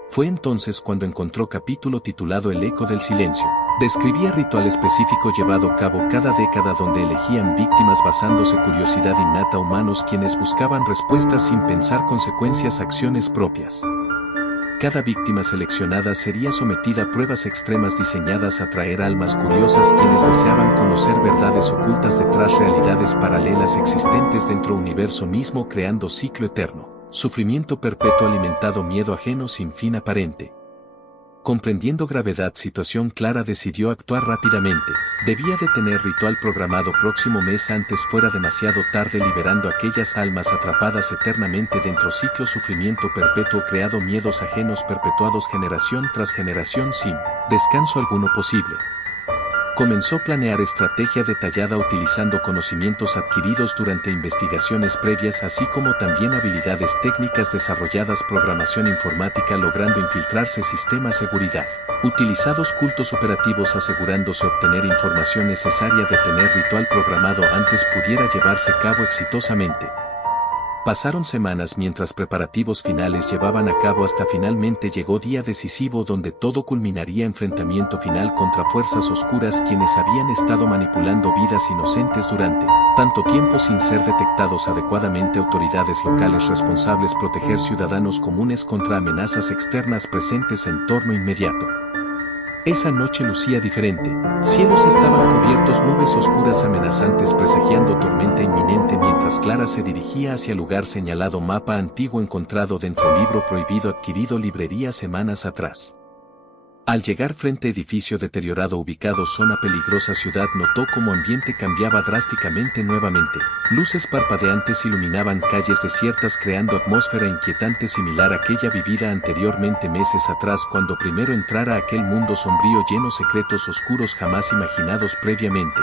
Fue entonces cuando encontró capítulo titulado El eco del silencio. Describía ritual específico llevado a cabo cada década donde elegían víctimas basándose curiosidad innata humanos quienes buscaban respuestas sin pensar consecuencias, acciones propias. Cada víctima seleccionada sería sometida a pruebas extremas diseñadas a atraer almas curiosas quienes deseaban conocer verdades ocultas detrás realidades paralelas existentes dentro universo mismo creando ciclo eterno. Sufrimiento perpetuo alimentado miedo ajeno sin fin aparente. Comprendiendo gravedad situación Clara decidió actuar rápidamente. Debía de tener ritual programado próximo mes antes fuera demasiado tarde liberando aquellas almas atrapadas eternamente dentro ciclo sufrimiento perpetuo creado miedos ajenos perpetuados generación tras generación sin descanso alguno posible. Comenzó a planear estrategia detallada utilizando conocimientos adquiridos durante investigaciones previas así como también habilidades técnicas desarrolladas programación informática logrando infiltrarse sistema seguridad. Utilizados cultos operativos asegurándose obtener información necesaria de tener ritual programado antes pudiera llevarse a cabo exitosamente. Pasaron semanas mientras preparativos finales llevaban a cabo hasta finalmente llegó día decisivo donde todo culminaría enfrentamiento final contra fuerzas oscuras quienes habían estado manipulando vidas inocentes durante tanto tiempo sin ser detectados adecuadamente autoridades locales responsables proteger ciudadanos comunes contra amenazas externas presentes en torno inmediato. Esa noche lucía diferente, cielos estaban cubiertos nubes oscuras amenazantes presagiando tormenta inminente mientras Clara se dirigía hacia el lugar señalado mapa antiguo encontrado dentro libro prohibido adquirido librería semanas atrás. Al llegar frente a edificio deteriorado ubicado zona peligrosa ciudad notó cómo ambiente cambiaba drásticamente nuevamente. Luces parpadeantes iluminaban calles desiertas creando atmósfera inquietante similar a aquella vivida anteriormente meses atrás cuando primero entrara a aquel mundo sombrío lleno de secretos oscuros jamás imaginados previamente.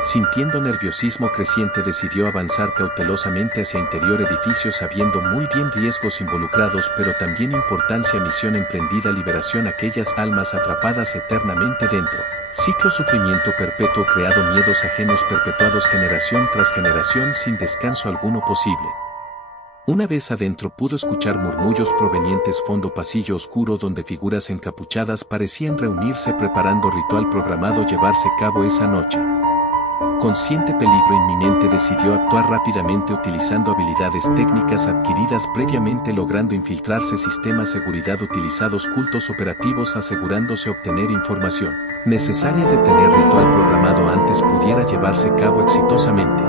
Sintiendo nerviosismo creciente decidió avanzar cautelosamente hacia interior edificio sabiendo muy bien riesgos involucrados pero también importancia misión emprendida liberación aquellas almas atrapadas eternamente dentro. Ciclo sufrimiento perpetuo creado miedos ajenos perpetuados generación tras generación sin descanso alguno posible. Una vez adentro pudo escuchar murmullos provenientes fondo pasillo oscuro donde figuras encapuchadas parecían reunirse preparando ritual programado llevarse a cabo esa noche. Consciente peligro inminente decidió actuar rápidamente utilizando habilidades técnicas adquiridas previamente logrando infiltrarse sistemas seguridad utilizados cultos operativos asegurándose obtener información necesaria de tener ritual programado antes pudiera llevarse a cabo exitosamente.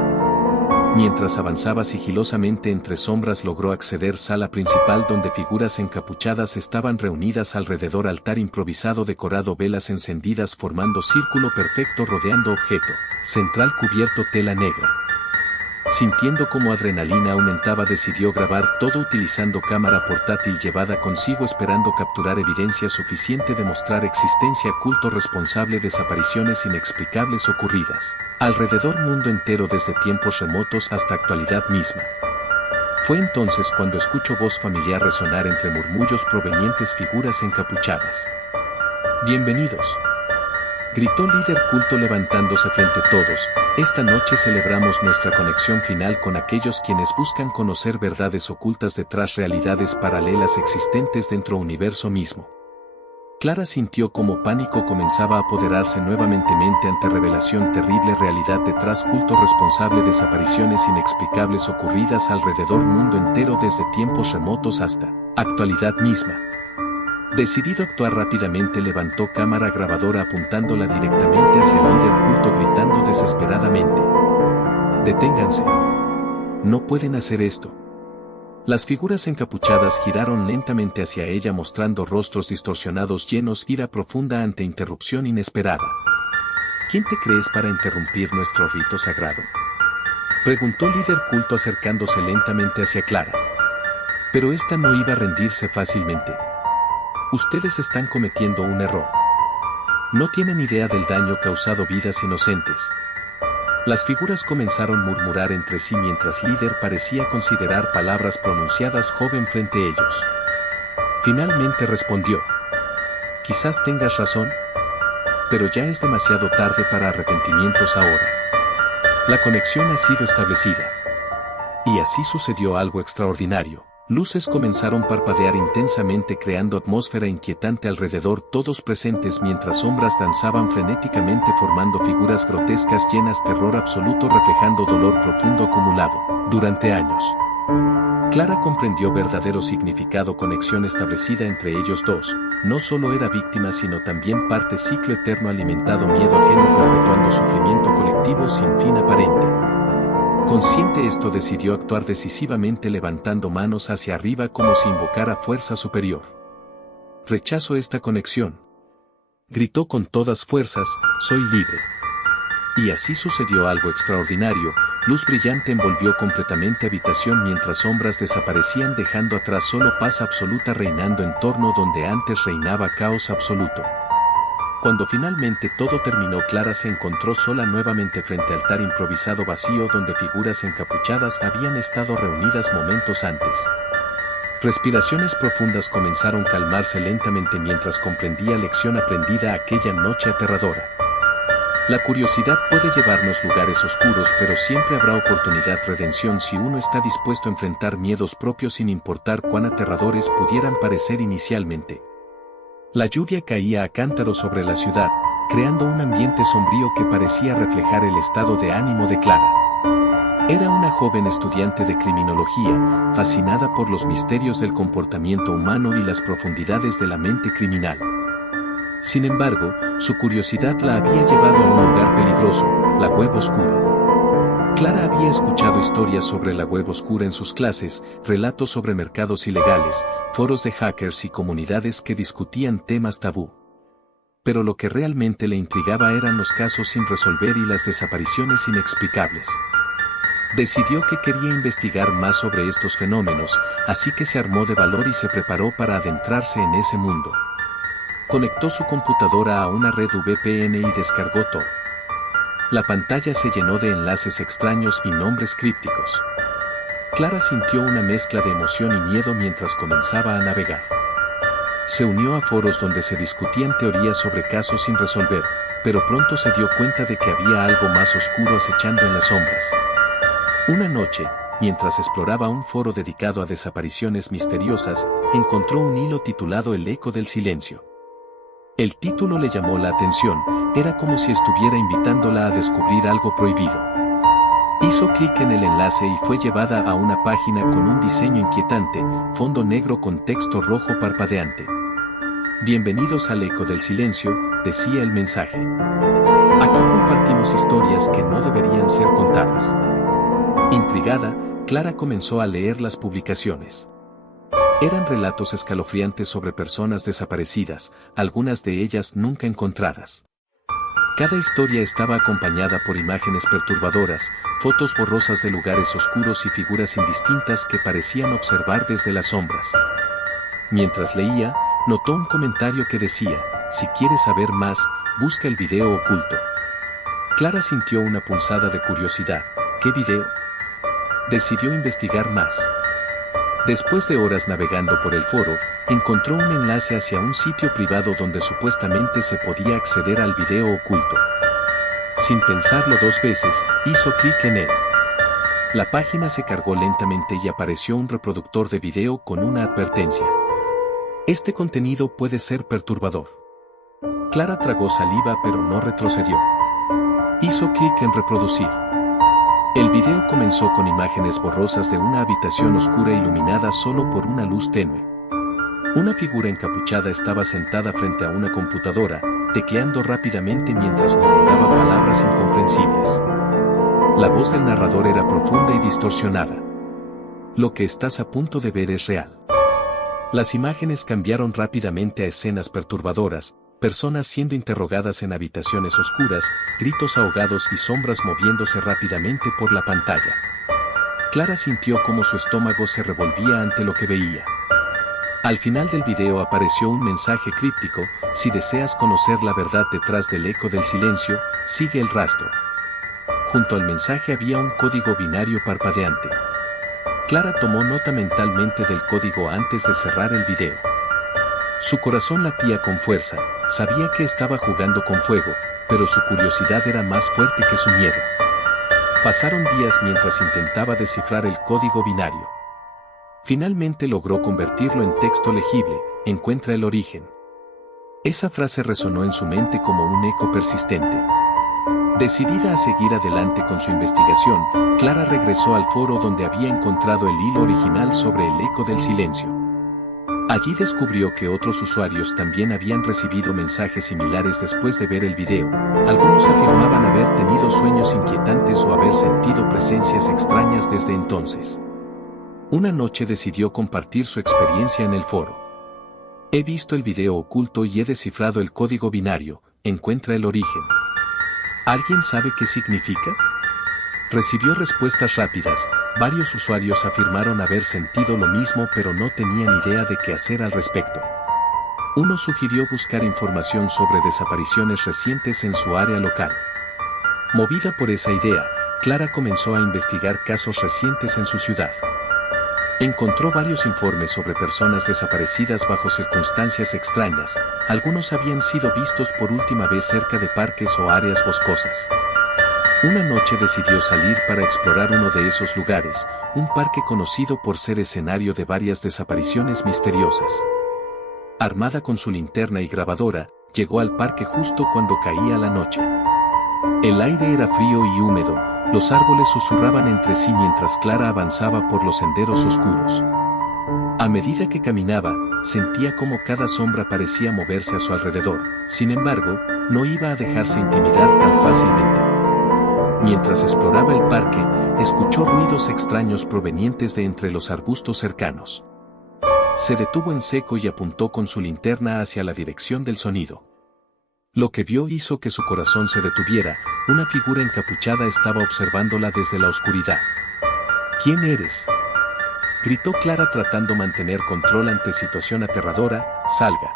Mientras avanzaba sigilosamente entre sombras logró acceder sala principal donde figuras encapuchadas estaban reunidas alrededor altar improvisado decorado velas encendidas formando círculo perfecto rodeando objeto central cubierto tela negra. Sintiendo cómo adrenalina aumentaba, decidió grabar todo utilizando cámara portátil llevada consigo, esperando capturar evidencia suficiente de mostrar existencia, culto responsable de desapariciones inexplicables ocurridas alrededor mundo entero desde tiempos remotos hasta actualidad misma. Fue entonces cuando escuchó voz familiar resonar entre murmullos provenientes figuras encapuchadas. «Bienvenidos», gritó líder culto levantándose frente a todos. «Esta noche celebramos nuestra conexión final con aquellos quienes buscan conocer verdades ocultas detrás realidades paralelas existentes dentro universo mismo». Clara sintió como pánico comenzaba a apoderarse nuevamente ante revelación terrible, realidad detrás, culto responsable de desapariciones inexplicables ocurridas alrededor mundo entero desde tiempos remotos hasta actualidad misma. Decidido a actuar rápidamente, levantó cámara grabadora apuntándola directamente hacia el líder culto, gritando desesperadamente: «Deténganse. No pueden hacer esto». Las figuras encapuchadas giraron lentamente hacia ella mostrando rostros distorsionados llenos de ira profunda ante interrupción inesperada. «¿Quién te crees para interrumpir nuestro rito sagrado?», preguntó líder culto acercándose lentamente hacia Clara. Pero esta no iba a rendirse fácilmente. «Ustedes están cometiendo un error. No tienen idea del daño causado vidas inocentes». Las figuras comenzaron a murmurar entre sí mientras líder parecía considerar palabras pronunciadas joven frente a ellos. Finalmente respondió: «Quizás tengas razón, pero ya es demasiado tarde para arrepentimientos ahora. La conexión ha sido establecida». Y así sucedió algo extraordinario. Luces comenzaron a parpadear intensamente, creando atmósfera inquietante alrededor todos presentes, mientras sombras danzaban frenéticamente formando figuras grotescas llenas de terror absoluto, reflejando dolor profundo acumulado durante años. Clara comprendió verdadero significado, conexión establecida entre ellos dos. No solo era víctima sino también parte ciclo eterno, alimentado miedo ajeno, perpetuando sufrimiento colectivo sin fin aparente. Consciente esto, decidió actuar decisivamente levantando manos hacia arriba como si invocara fuerza superior. «Rechazo esta conexión», gritó con todas fuerzas. «Soy libre». Y así sucedió algo extraordinario. Luz brillante envolvió completamente habitación mientras sombras desaparecían, dejando atrás solo paz absoluta reinando en torno donde antes reinaba caos absoluto. Cuando finalmente todo terminó, Clara se encontró sola nuevamente frente al altar improvisado vacío donde figuras encapuchadas habían estado reunidas momentos antes. Respiraciones profundas comenzaron a calmarse lentamente mientras comprendía lección aprendida aquella noche aterradora. La curiosidad puede llevarnos lugares oscuros, pero siempre habrá oportunidad, redención si uno está dispuesto a enfrentar miedos propios sin importar cuán aterradores pudieran parecer inicialmente. La lluvia caía a cántaros sobre la ciudad, creando un ambiente sombrío que parecía reflejar el estado de ánimo de Clara. Era una joven estudiante de criminología, fascinada por los misterios del comportamiento humano y las profundidades de la mente criminal. Sin embargo, su curiosidad la había llevado a un lugar peligroso, la web oscura. Clara había escuchado historias sobre la web oscura en sus clases, relatos sobre mercados ilegales, foros de hackers y comunidades que discutían temas tabú. Pero lo que realmente le intrigaba eran los casos sin resolver y las desapariciones inexplicables. Decidió que quería investigar más sobre estos fenómenos, así que se armó de valor y se preparó para adentrarse en ese mundo. Conectó su computadora a una red VPN y descargó Tor. La pantalla se llenó de enlaces extraños y nombres crípticos. Clara sintió una mezcla de emoción y miedo mientras comenzaba a navegar. Se unió a foros donde se discutían teorías sobre casos sin resolver, pero pronto se dio cuenta de que había algo más oscuro acechando en las sombras. Una noche, mientras exploraba un foro dedicado a desapariciones misteriosas, encontró un hilo titulado El eco del silencio. El título le llamó la atención, era como si estuviera invitándola a descubrir algo prohibido. Hizo clic en el enlace y fue llevada a una página con un diseño inquietante, fondo negro con texto rojo parpadeante. «Bienvenidos al eco del silencio», decía el mensaje. «Aquí compartimos historias que no deberían ser contadas». Intrigada, Clara comenzó a leer las publicaciones. Eran relatos escalofriantes sobre personas desaparecidas, algunas de ellas nunca encontradas. Cada historia estaba acompañada por imágenes perturbadoras, fotos borrosas de lugares oscuros y figuras indistintas que parecían observar desde las sombras. Mientras leía, notó un comentario que decía: si quieres saber más, busca el video oculto. Clara sintió una punzada de curiosidad. ¿Qué video? Decidió investigar más. Después de horas navegando por el foro, encontró un enlace hacia un sitio privado donde supuestamente se podía acceder al video oculto. Sin pensarlo dos veces, hizo clic en él. La página se cargó lentamente y apareció un reproductor de video con una advertencia. Este contenido puede ser perturbador. Clara tragó saliva pero no retrocedió. Hizo clic en reproducir. El video comenzó con imágenes borrosas de una habitación oscura iluminada solo por una luz tenue. Una figura encapuchada estaba sentada frente a una computadora, tecleando rápidamente mientras murmuraba palabras incomprensibles. La voz del narrador era profunda y distorsionada. Lo que estás a punto de ver es real. Las imágenes cambiaron rápidamente a escenas perturbadoras, personas siendo interrogadas en habitaciones oscuras, gritos ahogados y sombras moviéndose rápidamente por la pantalla. Clara sintió cómo su estómago se revolvía ante lo que veía. Al final del video apareció un mensaje críptico: si deseas conocer la verdad detrás del eco del silencio, sigue el rastro. Junto al mensaje había un código binario parpadeante. Clara tomó nota mentalmente del código antes de cerrar el video. Su corazón latía con fuerza, sabía que estaba jugando con fuego, pero su curiosidad era más fuerte que su miedo. Pasaron días mientras intentaba descifrar el código binario. Finalmente logró convertirlo en texto legible: encuentra el origen. Esa frase resonó en su mente como un eco persistente. Decidida a seguir adelante con su investigación, Clara regresó al foro donde había encontrado el hilo original sobre el eco del silencio. Allí descubrió que otros usuarios también habían recibido mensajes similares después de ver el video. Algunos afirmaban haber tenido sueños inquietantes o haber sentido presencias extrañas desde entonces. Una noche decidió compartir su experiencia en el foro. He visto el video oculto y he descifrado el código binario: encuentra el origen. ¿Alguien sabe qué significa? Recibió respuestas rápidas. Varios usuarios afirmaron haber sentido lo mismo pero no tenían idea de qué hacer al respecto. Uno sugirió buscar información sobre desapariciones recientes en su área local. Movida por esa idea, Clara comenzó a investigar casos recientes en su ciudad. Encontró varios informes sobre personas desaparecidas bajo circunstancias extrañas. Algunos habían sido vistos por última vez cerca de parques o áreas boscosas. Una noche decidió salir para explorar uno de esos lugares, un parque conocido por ser escenario de varias desapariciones misteriosas. Armada con su linterna y grabadora, llegó al parque justo cuando caía la noche. El aire era frío y húmedo, los árboles susurraban entre sí mientras Clara avanzaba por los senderos oscuros. A medida que caminaba, sentía como cada sombra parecía moverse a su alrededor. Sin embargo, no iba a dejarse intimidar tan fácilmente. Mientras exploraba el parque, escuchó ruidos extraños provenientes de entre los arbustos cercanos. Se detuvo en seco y apuntó con su linterna hacia la dirección del sonido. Lo que vio hizo que su corazón se detuviera. Una figura encapuchada estaba observándola desde la oscuridad. ¿Quién eres?, gritó Clara tratando de mantener control ante situación aterradora. Salga.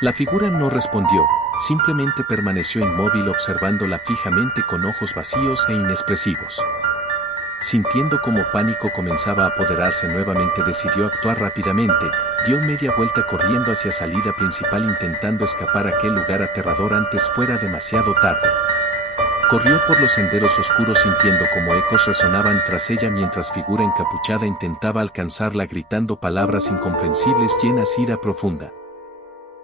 La figura no respondió, simplemente permaneció inmóvil observándola fijamente con ojos vacíos e inexpresivos. Sintiendo como pánico comenzaba a apoderarse nuevamente, decidió actuar rápidamente. Dio media vuelta corriendo hacia salida principal intentando escapar a aquel lugar aterrador antes fuera demasiado tarde. Corrió por los senderos oscuros sintiendo como ecos resonaban tras ella mientras figura encapuchada intentaba alcanzarla gritando palabras incomprensibles llenas de ira profunda.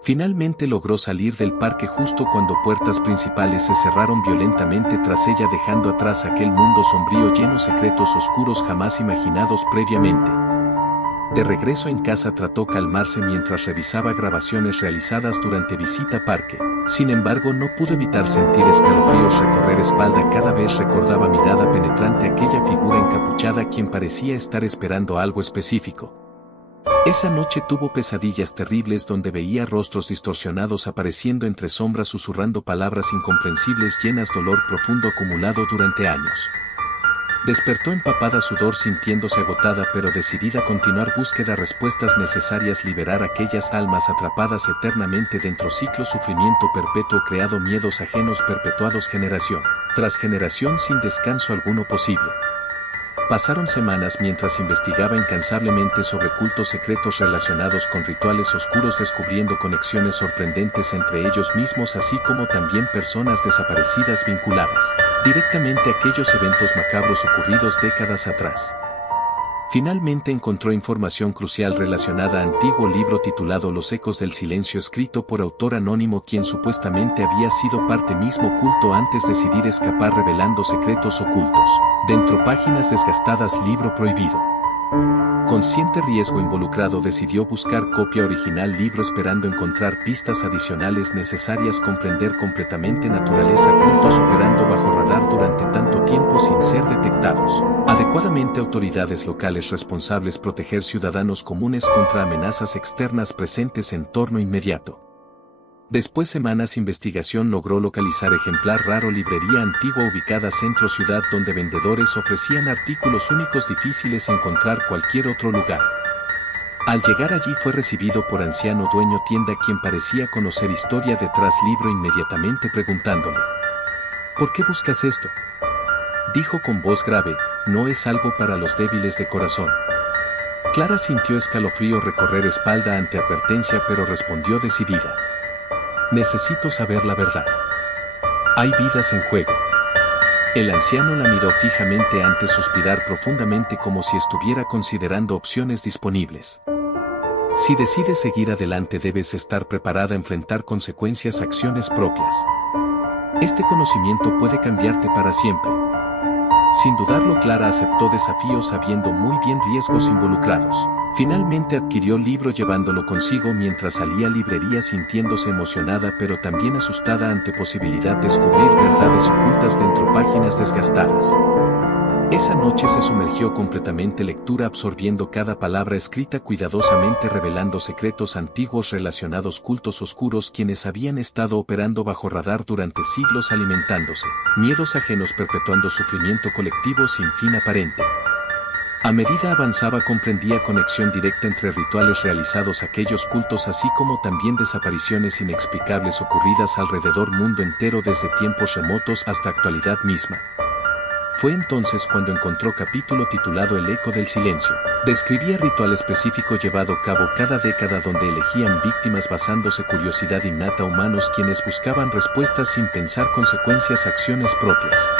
Finalmente logró salir del parque justo cuando puertas principales se cerraron violentamente tras ella dejando atrás aquel mundo sombrío lleno de secretos oscuros jamás imaginados previamente. De regreso en casa trató calmarse mientras revisaba grabaciones realizadas durante visita parque. Sin embargo, no pudo evitar sentir escalofríos recorrer espalda cada vez recordaba mirada penetrante aquella figura encapuchada quien parecía estar esperando algo específico. Esa noche tuvo pesadillas terribles donde veía rostros distorsionados apareciendo entre sombras susurrando palabras incomprensibles llenas de dolor profundo acumulado durante años. Despertó empapada sudor sintiéndose agotada pero decidida a continuar búsqueda respuestas necesarias liberar aquellas almas atrapadas eternamente dentro ciclo sufrimiento perpetuo creado miedos ajenos perpetuados generación tras generación sin descanso alguno posible. Pasaron semanas mientras investigaba incansablemente sobre cultos secretos relacionados con rituales oscuros descubriendo conexiones sorprendentes entre ellos mismos así como también personas desaparecidas vinculadas directamente a aquellos eventos macabros ocurridos décadas atrás. Finalmente encontró información crucial relacionada a antiguo libro titulado Los ecos del silencio escrito por autor anónimo quien supuestamente había sido parte mismo culto antes de decidir escapar revelando secretos ocultos. Dentro páginas desgastadas libro prohibido. Consciente riesgo involucrado decidió buscar copia original libro esperando encontrar pistas adicionales necesarias comprender completamente naturaleza cultos operando bajo radar durante tanto tiempo sin ser detectados. Adecuadamente autoridades locales responsables proteger ciudadanos comunes contra amenazas externas presentes en torno inmediato. Después semanas investigación logró localizar ejemplar raro librería antigua ubicada centro ciudad donde vendedores ofrecían artículos únicos difíciles encontrar cualquier otro lugar. Al llegar allí fue recibido por anciano dueño tienda quien parecía conocer historia detrás libro inmediatamente preguntándole: ¿por qué buscas esto? Dijo con voz grave, no es algo para los débiles de corazón. Clara sintió escalofrío recorrer espalda ante advertencia pero respondió decidida. Necesito saber la verdad. Hay vidas en juego. El anciano la miró fijamente antes suspirar profundamente como si estuviera considerando opciones disponibles. Si decides seguir adelante debes estar preparada a enfrentar consecuencias acciones propias. Este conocimiento puede cambiarte para siempre. Sin dudarlo Clara aceptó desafíos sabiendo muy bien riesgos involucrados. Finalmente adquirió el libro llevándolo consigo mientras salía a librería sintiéndose emocionada pero también asustada ante posibilidad de descubrir verdades ocultas dentro páginas desgastadas. Esa noche se sumergió completamente lectura absorbiendo cada palabra escrita cuidadosamente revelando secretos antiguos relacionados cultos oscuros quienes habían estado operando bajo radar durante siglos alimentándose, miedos ajenos perpetuando sufrimiento colectivo sin fin aparente. A medida avanzaba comprendía conexión directa entre rituales realizados aquellos cultos así como también desapariciones inexplicables ocurridas alrededor mundo entero desde tiempos remotos hasta actualidad misma. Fue entonces cuando encontró capítulo titulado El eco del silencio. Describía ritual específico llevado a cabo cada década donde elegían víctimas basándose curiosidad innata humanos quienes buscaban respuestas sin pensar consecuencias acciones propias.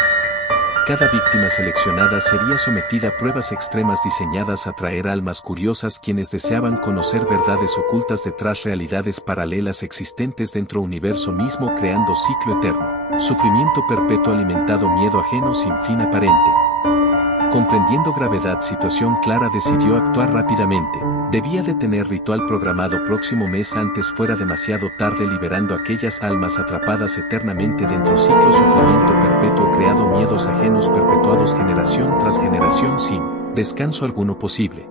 Cada víctima seleccionada sería sometida a pruebas extremas diseñadas a atraer almas curiosas quienes deseaban conocer verdades ocultas detrás realidades paralelas existentes dentro universo mismo creando ciclo eterno, sufrimiento perpetuo alimentado miedo ajeno sin fin aparente. Comprendiendo gravedad situación Clara decidió actuar rápidamente. Debía de tener ritual programado próximo mes antes fuera demasiado tarde liberando aquellas almas atrapadas eternamente dentro ciclo sufrimiento perpetuo creado miedos ajenos perpetuados generación tras generación sin descanso alguno posible.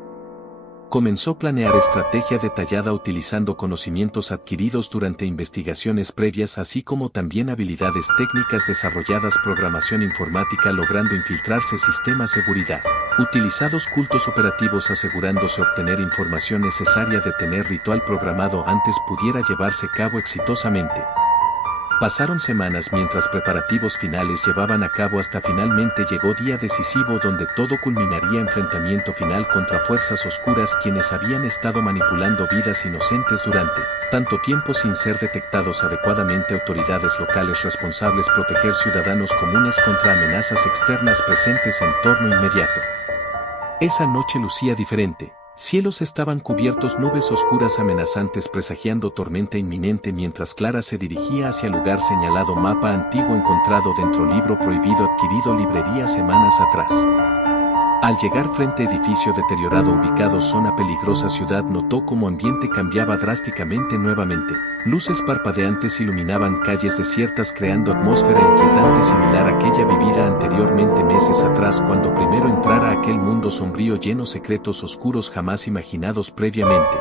Comenzó a planear estrategia detallada utilizando conocimientos adquiridos durante investigaciones previas así como también habilidades técnicas desarrolladas programación informática logrando infiltrarse sistema seguridad. Utilizados cultos operativos asegurándose obtener información necesaria de tener ritual programado antes pudiera llevarse a cabo exitosamente. Pasaron semanas mientras preparativos finales llevaban a cabo hasta finalmente llegó día decisivo donde todo culminaría enfrentamiento final contra fuerzas oscuras quienes habían estado manipulando vidas inocentes durante tanto tiempo sin ser detectados adecuadamente autoridades locales responsables proteger ciudadanos comunes contra amenazas externas presentes en torno inmediato. Esa noche lucía diferente. Cielos estaban cubiertos nubes oscuras amenazantes presagiando tormenta inminente mientras Clara se dirigía hacia el lugar señalado mapa antiguo encontrado dentro libro prohibido adquirido librería semanas atrás. Al llegar frente a edificio deteriorado ubicado zona peligrosa ciudad notó cómo ambiente cambiaba drásticamente nuevamente. Luces parpadeantes iluminaban calles desiertas creando atmósfera inquietante similar a aquella vivida anteriormente meses atrás cuando primero entrara a aquel mundo sombrío lleno secretos oscuros jamás imaginados previamente.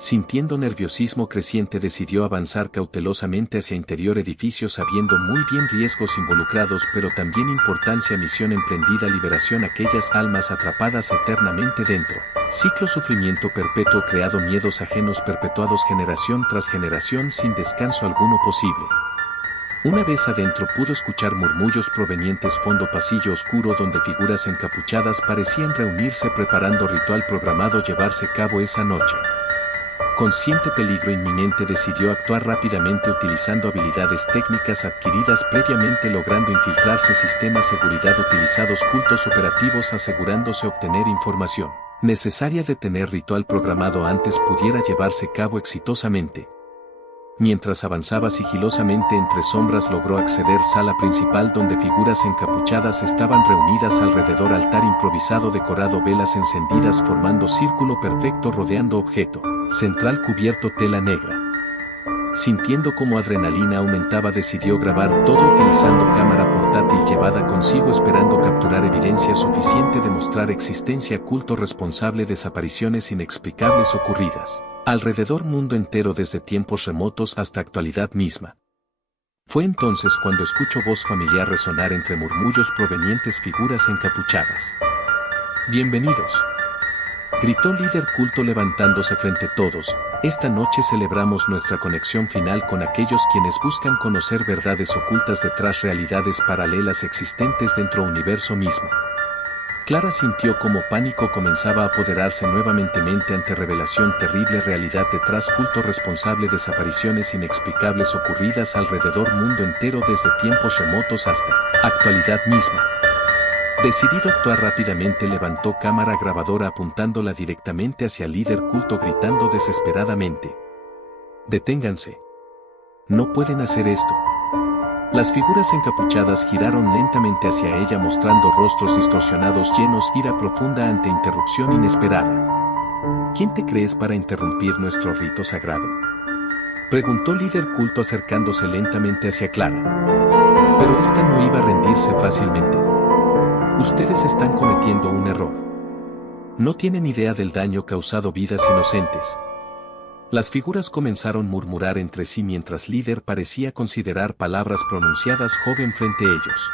Sintiendo nerviosismo creciente decidió avanzar cautelosamente hacia interior edificio sabiendo muy bien riesgos involucrados pero también importancia misión emprendida liberación aquellas almas atrapadas eternamente dentro. Ciclo sufrimiento perpetuo creado miedos ajenos perpetuados generación tras generación sin descanso alguno posible. Una vez adentro pudo escuchar murmullos provenientes fondo pasillo oscuro donde figuras encapuchadas parecían reunirse preparando ritual programado llevarse a cabo esa noche. Consciente peligro inminente decidió actuar rápidamente utilizando habilidades técnicas adquiridas previamente logrando infiltrarse sistemas seguridad utilizados cultos operativos asegurándose obtener información necesaria de tener ritual programado antes pudiera llevarse a cabo exitosamente. Mientras avanzaba sigilosamente entre sombras logró acceder sala principal donde figuras encapuchadas estaban reunidas alrededor altar improvisado decorado velas encendidas formando círculo perfecto rodeando objeto central cubierto tela negra. Sintiendo como adrenalina aumentaba decidió grabar todo utilizando cámara portátil llevada consigo esperando capturar evidencia suficiente de mostrar existencia culto responsable desapariciones inexplicables ocurridas alrededor mundo entero desde tiempos remotos hasta actualidad misma. Fue entonces cuando escuchó voz familiar resonar entre murmullos provenientes figuras encapuchadas. «Bienvenidos», gritó líder culto levantándose frente a todos. «Esta noche celebramos nuestra conexión final con aquellos quienes buscan conocer verdades ocultas detrás realidades paralelas existentes dentro del universo mismo». Clara sintió como pánico comenzaba a apoderarse nuevamente ante revelación terrible realidad detrás culto responsable desapariciones inexplicables ocurridas alrededor mundo entero desde tiempos remotos hasta actualidad misma. Decidido a actuar rápidamente levantó cámara grabadora apuntándola directamente hacia el líder culto gritando desesperadamente. «Deténganse. No pueden hacer esto». Las figuras encapuchadas giraron lentamente hacia ella mostrando rostros distorsionados llenos de ira profunda ante interrupción inesperada. «¿Quién te crees para interrumpir nuestro rito sagrado?», preguntó líder culto acercándose lentamente hacia Clara. Pero esta no iba a rendirse fácilmente. «Ustedes están cometiendo un error. No tienen idea del daño causado vidas inocentes». Las figuras comenzaron a murmurar entre sí mientras líder parecía considerar palabras pronunciadas joven frente a ellos.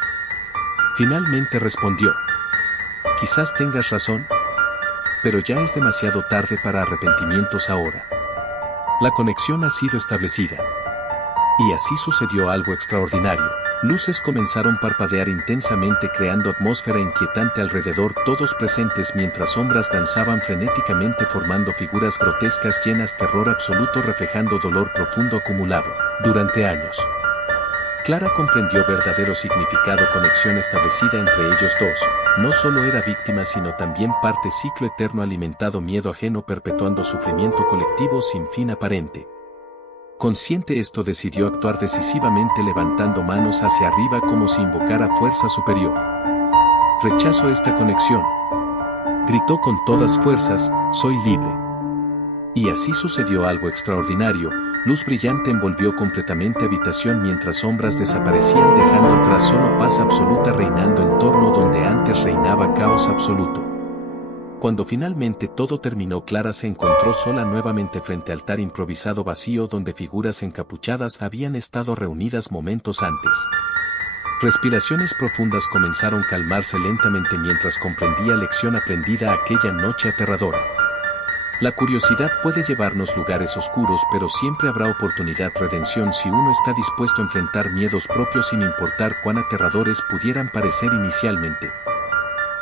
Finalmente respondió. «Quizás tengas razón, pero ya es demasiado tarde para arrepentimientos ahora. La conexión ha sido establecida». Y así sucedió algo extraordinario. Luces comenzaron a parpadear intensamente creando atmósfera inquietante alrededor todos presentes mientras sombras danzaban frenéticamente formando figuras grotescas llenas de terror absoluto reflejando dolor profundo acumulado durante años. Clara comprendió verdadero significado conexión establecida entre ellos dos, no solo era víctima sino también parte ciclo eterno alimentado miedo ajeno perpetuando sufrimiento colectivo sin fin aparente. Consciente esto decidió actuar decisivamente levantando manos hacia arriba como si invocara fuerza superior. «Rechazo esta conexión», gritó con todas fuerzas, «soy libre». Y así sucedió algo extraordinario, luz brillante envolvió completamente habitación mientras sombras desaparecían dejando atrás solo paz absoluta reinando en torno donde antes reinaba caos absoluto. Cuando finalmente todo terminó Clara se encontró sola nuevamente frente al altar improvisado vacío donde figuras encapuchadas habían estado reunidas momentos antes. Respiraciones profundas comenzaron a calmarse lentamente mientras comprendía lección aprendida aquella noche aterradora. La curiosidad puede llevarnos lugares oscuros pero siempre habrá oportunidad redención si uno está dispuesto a enfrentar miedos propios sin importar cuán aterradores pudieran parecer inicialmente.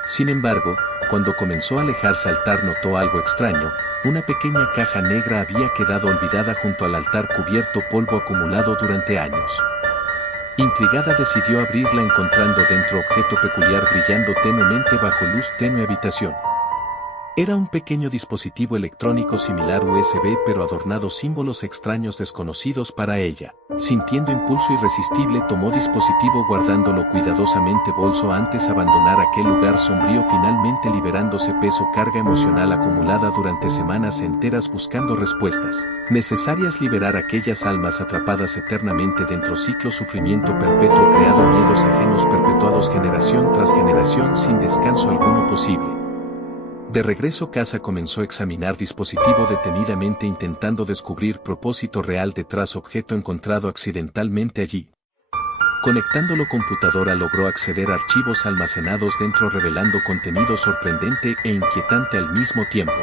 Sin embargo, cuando comenzó a alejarse al altar notó algo extraño, una pequeña caja negra había quedado olvidada junto al altar cubierto polvo acumulado durante años. Intrigada decidió abrirla encontrando dentro objeto peculiar brillando tenuemente bajo luz tenue habitación. Era un pequeño dispositivo electrónico similar USB pero adornado símbolos extraños desconocidos para ella. Sintiendo impulso irresistible tomó dispositivo guardándolo cuidadosamente bolso antes abandonar aquel lugar sombrío finalmente liberándose peso carga emocional acumulada durante semanas enteras buscando respuestas. Necesarias liberar aquellas almas atrapadas eternamente dentro ciclo sufrimiento perpetuo creado miedos ajenos perpetuados generación tras generación sin descanso alguno posible. De regreso a casa comenzó a examinar dispositivo detenidamente intentando descubrir propósito real detrás objeto encontrado accidentalmente allí. Conectándolo computadora logró acceder a archivos almacenados dentro revelando contenido sorprendente e inquietante al mismo tiempo.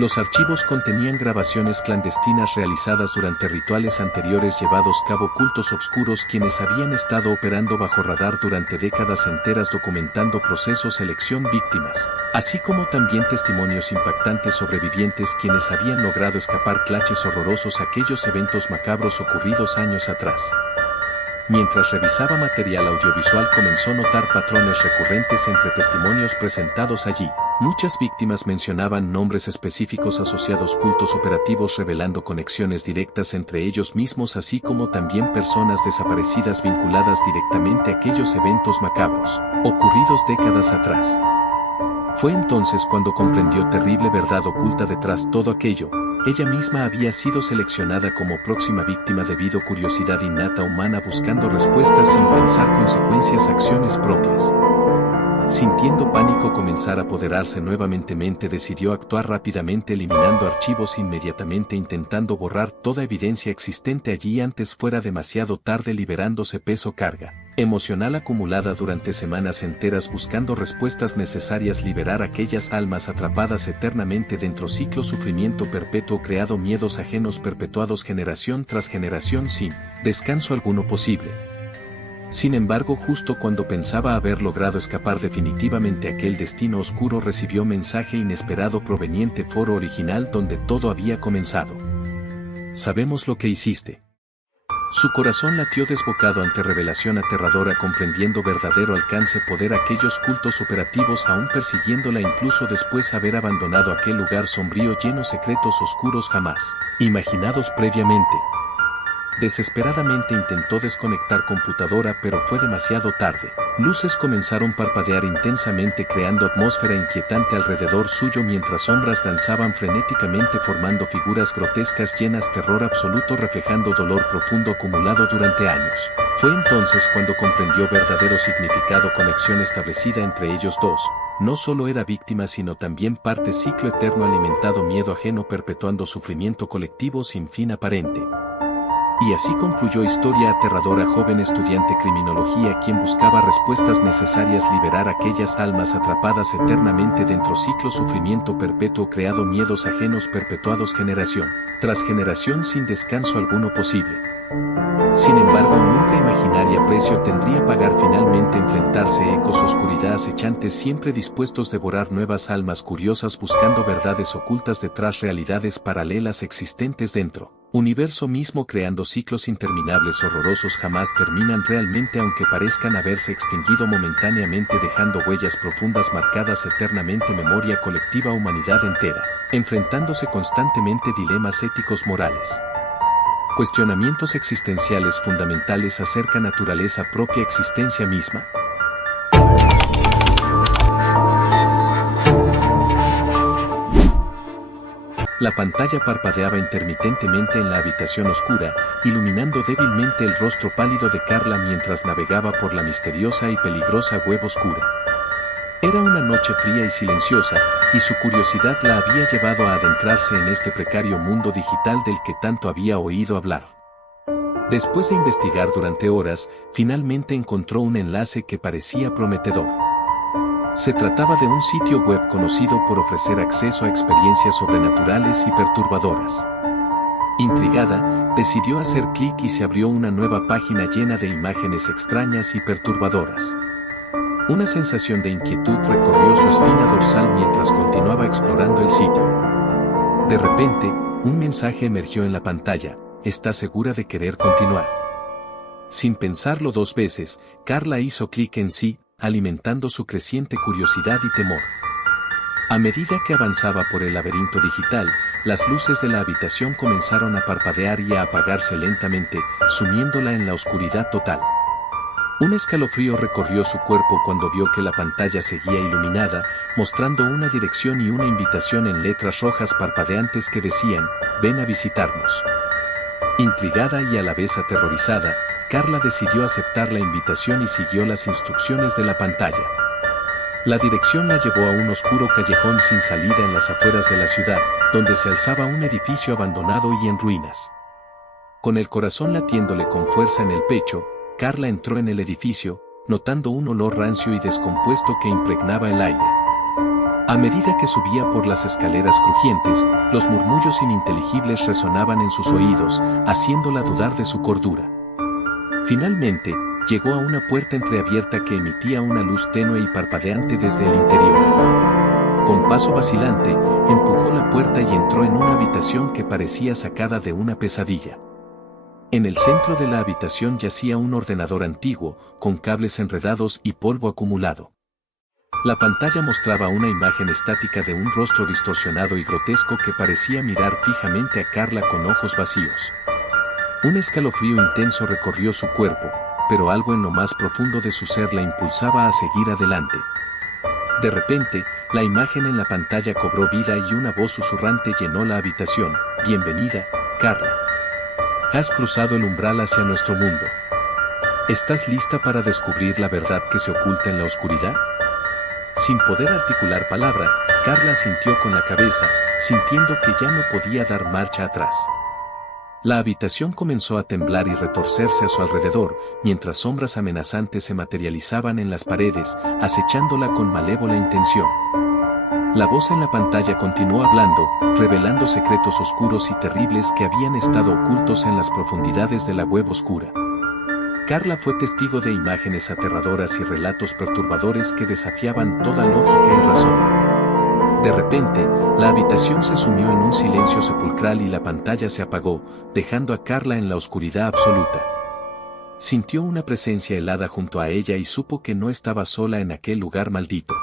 Los archivos contenían grabaciones clandestinas realizadas durante rituales anteriores llevados a cabo cultos obscuros quienes habían estado operando bajo radar durante décadas enteras documentando procesos selección víctimas, así como también testimonios impactantes sobrevivientes quienes habían logrado escapar claches horrorosos a aquellos eventos macabros ocurridos años atrás. Mientras revisaba material audiovisual comenzó a notar patrones recurrentes entre testimonios presentados allí. Muchas víctimas mencionaban nombres específicos asociados cultos operativos revelando conexiones directas entre ellos mismos así como también personas desaparecidas vinculadas directamente a aquellos eventos macabros, ocurridos décadas atrás. Fue entonces cuando comprendió terrible verdad oculta detrás todo aquello. Ella misma había sido seleccionada como próxima víctima debido a curiosidad innata humana buscando respuestas sin pensar consecuencias acciones propias. Sintiendo pánico comenzar a apoderarse nuevamente decidió actuar rápidamente eliminando archivos inmediatamente intentando borrar toda evidencia existente allí antes fuera demasiado tarde liberándose peso carga emocional acumulada durante semanas enteras buscando respuestas necesarias liberar aquellas almas atrapadas eternamente dentro ciclo sufrimiento perpetuo creado miedos ajenos perpetuados generación tras generación sin descanso alguno posible. Sin embargo, justo cuando pensaba haber logrado escapar definitivamente a aquel destino oscuro recibió mensaje inesperado proveniente foro original donde todo había comenzado. Sabemos lo que hiciste. Su corazón latió desbocado ante revelación aterradora comprendiendo verdadero alcance poder aquellos cultos operativos aún persiguiéndola incluso después haber abandonado aquel lugar sombrío lleno secretos oscuros jamás imaginados previamente. Desesperadamente intentó desconectar computadora pero fue demasiado tarde. Luces comenzaron a parpadear intensamente creando atmósfera inquietante alrededor suyo mientras sombras danzaban frenéticamente formando figuras grotescas llenas de terror absoluto reflejando dolor profundo acumulado durante años. Fue entonces cuando comprendió verdadero significado conexión establecida entre ellos dos. No solo era víctima sino también parte ciclo eterno alimentado miedo ajeno perpetuando sufrimiento colectivo sin fin aparente. Y así concluyó historia aterradora joven estudiante criminología quien buscaba respuestas necesarias liberar aquellas almas atrapadas eternamente dentro ciclo sufrimiento perpetuo creado miedos ajenos perpetuados generación tras generación sin descanso alguno posible. Sin embargo nunca imaginaría precio tendría pagar finalmente enfrentarse a ecos oscuridad acechantes siempre dispuestos a devorar nuevas almas curiosas buscando verdades ocultas detrás realidades paralelas existentes dentro. Universo mismo creando ciclos interminables horrorosos jamás terminan realmente aunque parezcan haberse extinguido momentáneamente dejando huellas profundas marcadas eternamente memoria colectiva humanidad entera, enfrentándose constantemente dilemas éticos morales. Cuestionamientos existenciales fundamentales acerca naturaleza propia existencia misma. La pantalla parpadeaba intermitentemente en la habitación oscura, iluminando débilmente el rostro pálido de Carla mientras navegaba por la misteriosa y peligrosa web oscura. Era una noche fría y silenciosa, y su curiosidad la había llevado a adentrarse en este precario mundo digital del que tanto había oído hablar. Después de investigar durante horas, finalmente encontró un enlace que parecía prometedor. Se trataba de un sitio web conocido por ofrecer acceso a experiencias sobrenaturales y perturbadoras. Intrigada, decidió hacer clic y se abrió una nueva página llena de imágenes extrañas y perturbadoras. Una sensación de inquietud recorrió su espina dorsal mientras continuaba explorando el sitio. De repente, un mensaje emergió en la pantalla: ¿Está segura de querer continuar? Sin pensarlo dos veces, Carla hizo clic en sí, alimentando su creciente curiosidad y temor. A medida que avanzaba por el laberinto digital, las luces de la habitación comenzaron a parpadear y a apagarse lentamente, sumiéndola en la oscuridad total. Un escalofrío recorrió su cuerpo cuando vio que la pantalla seguía iluminada, mostrando una dirección y una invitación en letras rojas parpadeantes que decían, «Ven a visitarnos». Intrigada y a la vez aterrorizada, Carla decidió aceptar la invitación y siguió las instrucciones de la pantalla. La dirección la llevó a un oscuro callejón sin salida en las afueras de la ciudad, donde se alzaba un edificio abandonado y en ruinas. Con el corazón latiéndole con fuerza en el pecho, Carla entró en el edificio, notando un olor rancio y descompuesto que impregnaba el aire. A medida que subía por las escaleras crujientes, los murmullos ininteligibles resonaban en sus oídos, haciéndola dudar de su cordura. Finalmente, llegó a una puerta entreabierta que emitía una luz tenue y parpadeante desde el interior. Con paso vacilante, empujó la puerta y entró en una habitación que parecía sacada de una pesadilla. En el centro de la habitación yacía un ordenador antiguo, con cables enredados y polvo acumulado. La pantalla mostraba una imagen estática de un rostro distorsionado y grotesco que parecía mirar fijamente a Carla con ojos vacíos. Un escalofrío intenso recorrió su cuerpo, pero algo en lo más profundo de su ser la impulsaba a seguir adelante. De repente, la imagen en la pantalla cobró vida y una voz susurrante llenó la habitación. «Bienvenida, Carla. Has cruzado el umbral hacia nuestro mundo. ¿Estás lista para descubrir la verdad que se oculta en la oscuridad?» Sin poder articular palabra, Carla asintió con la cabeza, sintiendo que ya no podía dar marcha atrás. La habitación comenzó a temblar y retorcerse a su alrededor, mientras sombras amenazantes se materializaban en las paredes, acechándola con malévola intención. La voz en la pantalla continuó hablando, revelando secretos oscuros y terribles que habían estado ocultos en las profundidades de la web oscura. Carla fue testigo de imágenes aterradoras y relatos perturbadores que desafiaban toda lógica y razón. De repente, la habitación se sumió en un silencio sepulcral y la pantalla se apagó, dejando a Carla en la oscuridad absoluta. Sintió una presencia helada junto a ella y supo que no estaba sola en aquel lugar maldito.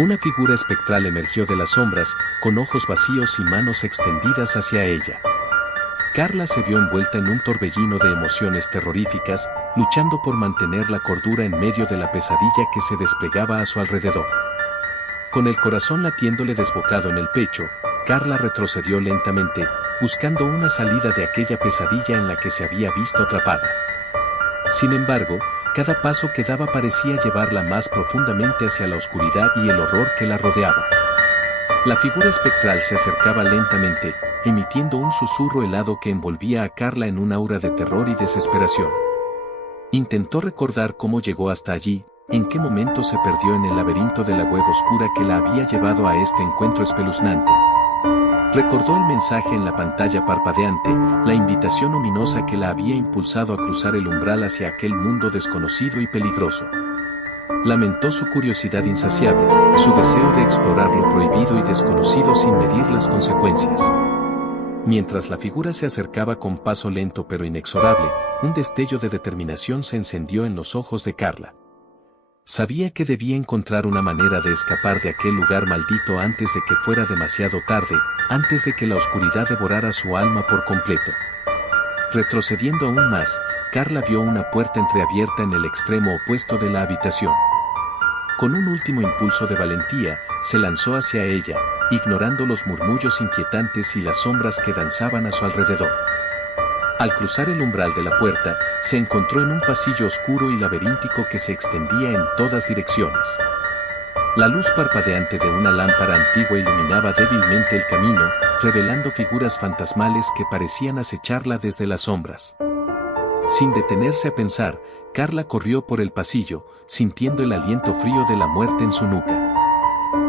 Una figura espectral emergió de las sombras, con ojos vacíos y manos extendidas hacia ella. Carla se vio envuelta en un torbellino de emociones terroríficas, luchando por mantener la cordura en medio de la pesadilla que se desplegaba a su alrededor. Con el corazón latiéndole desbocado en el pecho, Carla retrocedió lentamente, buscando una salida de aquella pesadilla en la que se había visto atrapada. Sin embargo, cada paso que daba parecía llevarla más profundamente hacia la oscuridad y el horror que la rodeaba. La figura espectral se acercaba lentamente, emitiendo un susurro helado que envolvía a Carla en un aura de terror y desesperación. Intentó recordar cómo llegó hasta allí, en qué momento se perdió en el laberinto de la web oscura que la había llevado a este encuentro espeluznante. Recordó el mensaje en la pantalla parpadeante, la invitación ominosa que la había impulsado a cruzar el umbral hacia aquel mundo desconocido y peligroso. Lamentó su curiosidad insaciable, su deseo de explorar lo prohibido y desconocido sin medir las consecuencias. Mientras la figura se acercaba con paso lento pero inexorable, un destello de determinación se encendió en los ojos de Carla. Sabía que debía encontrar una manera de escapar de aquel lugar maldito antes de que fuera demasiado tarde, antes de que la oscuridad devorara su alma por completo. Retrocediendo aún más, Carla vio una puerta entreabierta en el extremo opuesto de la habitación. Con un último impulso de valentía, se lanzó hacia ella, ignorando los murmullos inquietantes y las sombras que danzaban a su alrededor. Al cruzar el umbral de la puerta, se encontró en un pasillo oscuro y laberíntico que se extendía en todas direcciones. La luz parpadeante de una lámpara antigua iluminaba débilmente el camino, revelando figuras fantasmales que parecían acecharla desde las sombras. Sin detenerse a pensar, Carla corrió por el pasillo, sintiendo el aliento frío de la muerte en su nuca.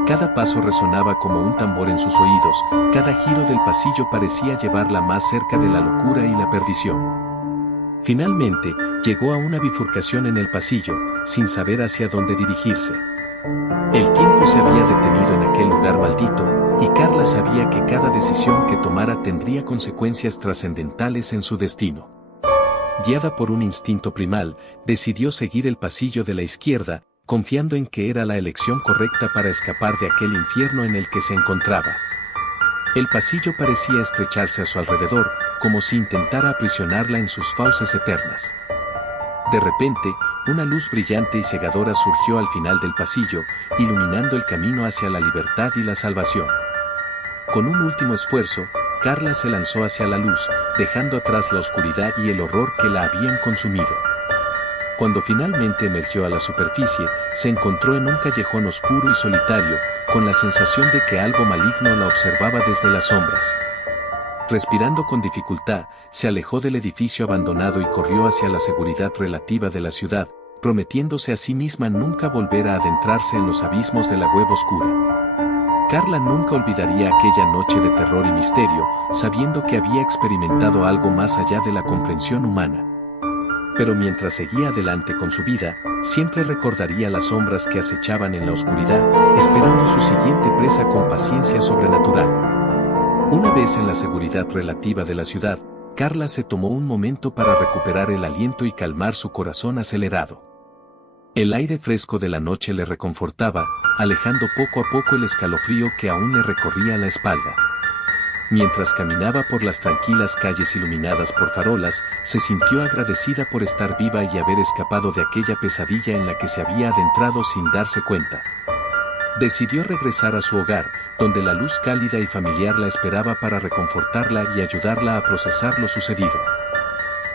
Cada paso resonaba como un tambor en sus oídos, cada giro del pasillo parecía llevarla más cerca de la locura y la perdición. Finalmente, llegó a una bifurcación en el pasillo, sin saber hacia dónde dirigirse. El tiempo se había detenido en aquel lugar maldito, y Carla sabía que cada decisión que tomara tendría consecuencias trascendentales en su destino. Guiada por un instinto primal, decidió seguir el pasillo de la izquierda, confiando en que era la elección correcta para escapar de aquel infierno en el que se encontraba. El pasillo parecía estrecharse a su alrededor, como si intentara aprisionarla en sus fauces eternas. De repente, una luz brillante y cegadora surgió al final del pasillo, iluminando el camino hacia la libertad y la salvación. Con un último esfuerzo, Carla se lanzó hacia la luz, dejando atrás la oscuridad y el horror que la habían consumido. Cuando finalmente emergió a la superficie, se encontró en un callejón oscuro y solitario, con la sensación de que algo maligno la observaba desde las sombras. Respirando con dificultad, se alejó del edificio abandonado y corrió hacia la seguridad relativa de la ciudad, prometiéndose a sí misma nunca volver a adentrarse en los abismos de la web oscura. Carla nunca olvidaría aquella noche de terror y misterio, sabiendo que había experimentado algo más allá de la comprensión humana. Pero mientras seguía adelante con su vida, siempre recordaría las sombras que acechaban en la oscuridad, esperando su siguiente presa con paciencia sobrenatural. Una vez en la seguridad relativa de la ciudad, Carla se tomó un momento para recuperar el aliento y calmar su corazón acelerado. El aire fresco de la noche le reconfortaba, alejando poco a poco el escalofrío que aún le recorría la espalda. Mientras caminaba por las tranquilas calles iluminadas por farolas, se sintió agradecida por estar viva y haber escapado de aquella pesadilla en la que se había adentrado sin darse cuenta. Decidió regresar a su hogar, donde la luz cálida y familiar la esperaba para reconfortarla y ayudarla a procesar lo sucedido.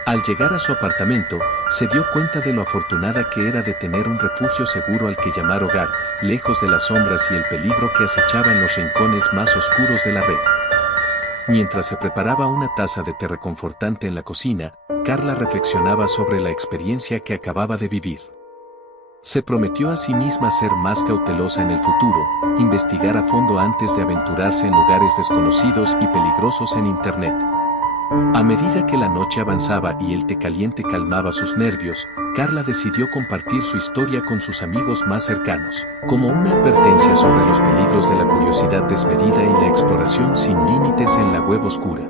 Al llegar a su apartamento, se dio cuenta de lo afortunada que era de tener un refugio seguro al que llamar hogar, lejos de las sombras y el peligro que acechaba en los rincones más oscuros de la red. Mientras se preparaba una taza de té reconfortante en la cocina, Carla reflexionaba sobre la experiencia que acababa de vivir. Se prometió a sí misma ser más cautelosa en el futuro, investigar a fondo antes de aventurarse en lugares desconocidos y peligrosos en Internet. A medida que la noche avanzaba y el té caliente calmaba sus nervios, Carla decidió compartir su historia con sus amigos más cercanos, como una advertencia sobre los peligros de la curiosidad desmedida y la exploración sin límites en la web oscura.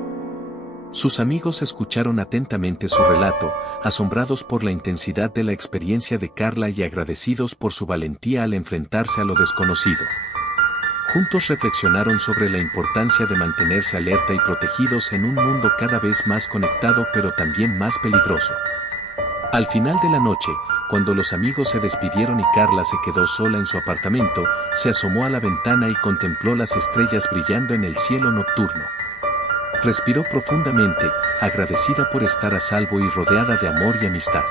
Sus amigos escucharon atentamente su relato, asombrados por la intensidad de la experiencia de Carla y agradecidos por su valentía al enfrentarse a lo desconocido. Juntos reflexionaron sobre la importancia de mantenerse alerta y protegidos en un mundo cada vez más conectado pero también más peligroso. Al final de la noche, cuando los amigos se despidieron y Carla se quedó sola en su apartamento, se asomó a la ventana y contempló las estrellas brillando en el cielo nocturno. Respiró profundamente, agradecida por estar a salvo y rodeada de amor y amistad.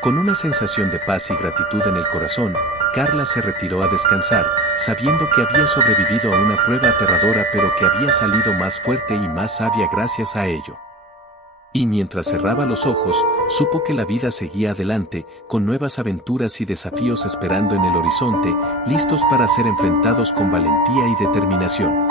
Con una sensación de paz y gratitud en el corazón, Carla se retiró a descansar, sabiendo que había sobrevivido a una prueba aterradora pero que había salido más fuerte y más sabia gracias a ello. Y mientras cerraba los ojos, supo que la vida seguía adelante, con nuevas aventuras y desafíos esperando en el horizonte, listos para ser enfrentados con valentía y determinación.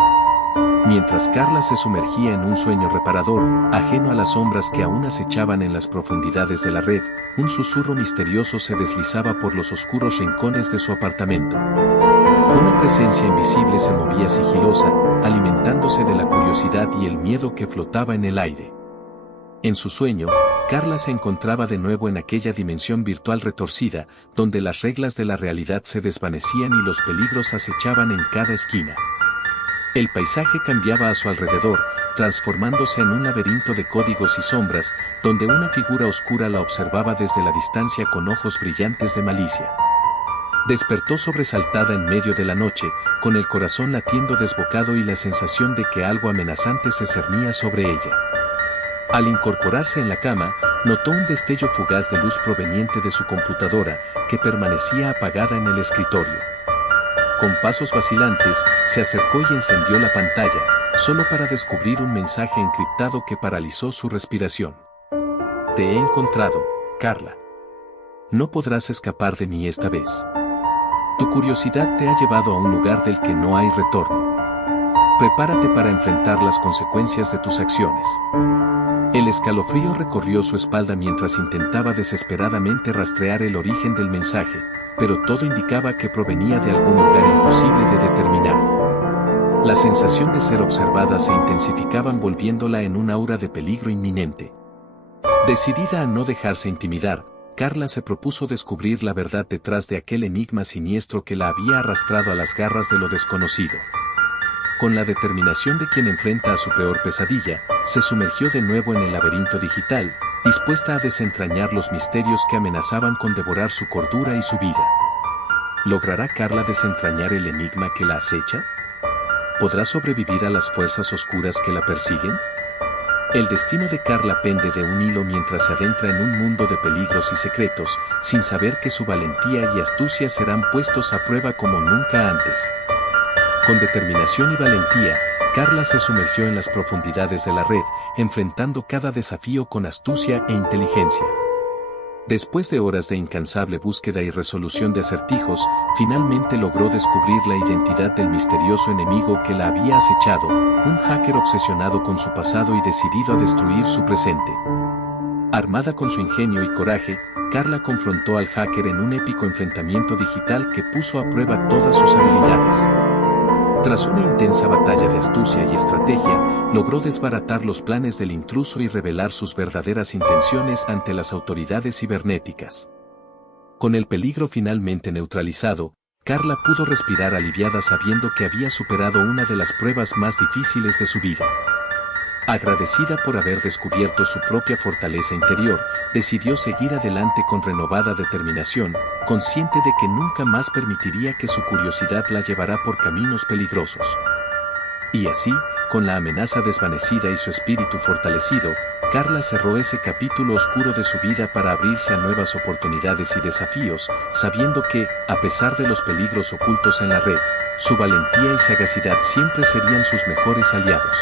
Mientras Carla se sumergía en un sueño reparador, ajeno a las sombras que aún acechaban en las profundidades de la red, un susurro misterioso se deslizaba por los oscuros rincones de su apartamento. Una presencia invisible se movía sigilosa, alimentándose de la curiosidad y el miedo que flotaba en el aire. En su sueño, Carla se encontraba de nuevo en aquella dimensión virtual retorcida, donde las reglas de la realidad se desvanecían y los peligros acechaban en cada esquina. El paisaje cambiaba a su alrededor, transformándose en un laberinto de códigos y sombras, donde una figura oscura la observaba desde la distancia con ojos brillantes de malicia. Despertó sobresaltada en medio de la noche, con el corazón latiendo desbocado y la sensación de que algo amenazante se cernía sobre ella. Al incorporarse en la cama, notó un destello fugaz de luz proveniente de su computadora, que permanecía apagada en el escritorio. Con pasos vacilantes, se acercó y encendió la pantalla, solo para descubrir un mensaje encriptado que paralizó su respiración. Te he encontrado, Carla. No podrás escapar de mí esta vez. Tu curiosidad te ha llevado a un lugar del que no hay retorno. Prepárate para enfrentar las consecuencias de tus acciones. El escalofrío recorrió su espalda mientras intentaba desesperadamente rastrear el origen del mensaje, pero todo indicaba que provenía de algún lugar imposible de determinar. La sensación de ser observada se intensificaba envolviéndola en un aura de peligro inminente. Decidida a no dejarse intimidar, Carla se propuso descubrir la verdad detrás de aquel enigma siniestro que la había arrastrado a las garras de lo desconocido. Con la determinación de quien enfrenta a su peor pesadilla, se sumergió de nuevo en el laberinto digital, dispuesta a desentrañar los misterios que amenazaban con devorar su cordura y su vida. ¿Logrará Carla desentrañar el enigma que la acecha? ¿Podrá sobrevivir a las fuerzas oscuras que la persiguen? El destino de Carla pende de un hilo mientras se adentra en un mundo de peligros y secretos, sin saber que su valentía y astucia serán puestos a prueba como nunca antes. Con determinación y valentía, Carla se sumergió en las profundidades de la red, enfrentando cada desafío con astucia e inteligencia. Después de horas de incansable búsqueda y resolución de acertijos, finalmente logró descubrir la identidad del misterioso enemigo que la había acechado, un hacker obsesionado con su pasado y decidido a destruir su presente. Armada con su ingenio y coraje, Carla confrontó al hacker en un épico enfrentamiento digital que puso a prueba todas sus habilidades. Tras una intensa batalla de astucia y estrategia, logró desbaratar los planes del intruso y revelar sus verdaderas intenciones ante las autoridades cibernéticas. Con el peligro finalmente neutralizado, Carla pudo respirar aliviada sabiendo que había superado una de las pruebas más difíciles de su vida. Agradecida por haber descubierto su propia fortaleza interior, decidió seguir adelante con renovada determinación, consciente de que nunca más permitiría que su curiosidad la llevara por caminos peligrosos. Y así, con la amenaza desvanecida y su espíritu fortalecido, Carla cerró ese capítulo oscuro de su vida para abrirse a nuevas oportunidades y desafíos, sabiendo que, a pesar de los peligros ocultos en la red, su valentía y sagacidad siempre serían sus mejores aliados.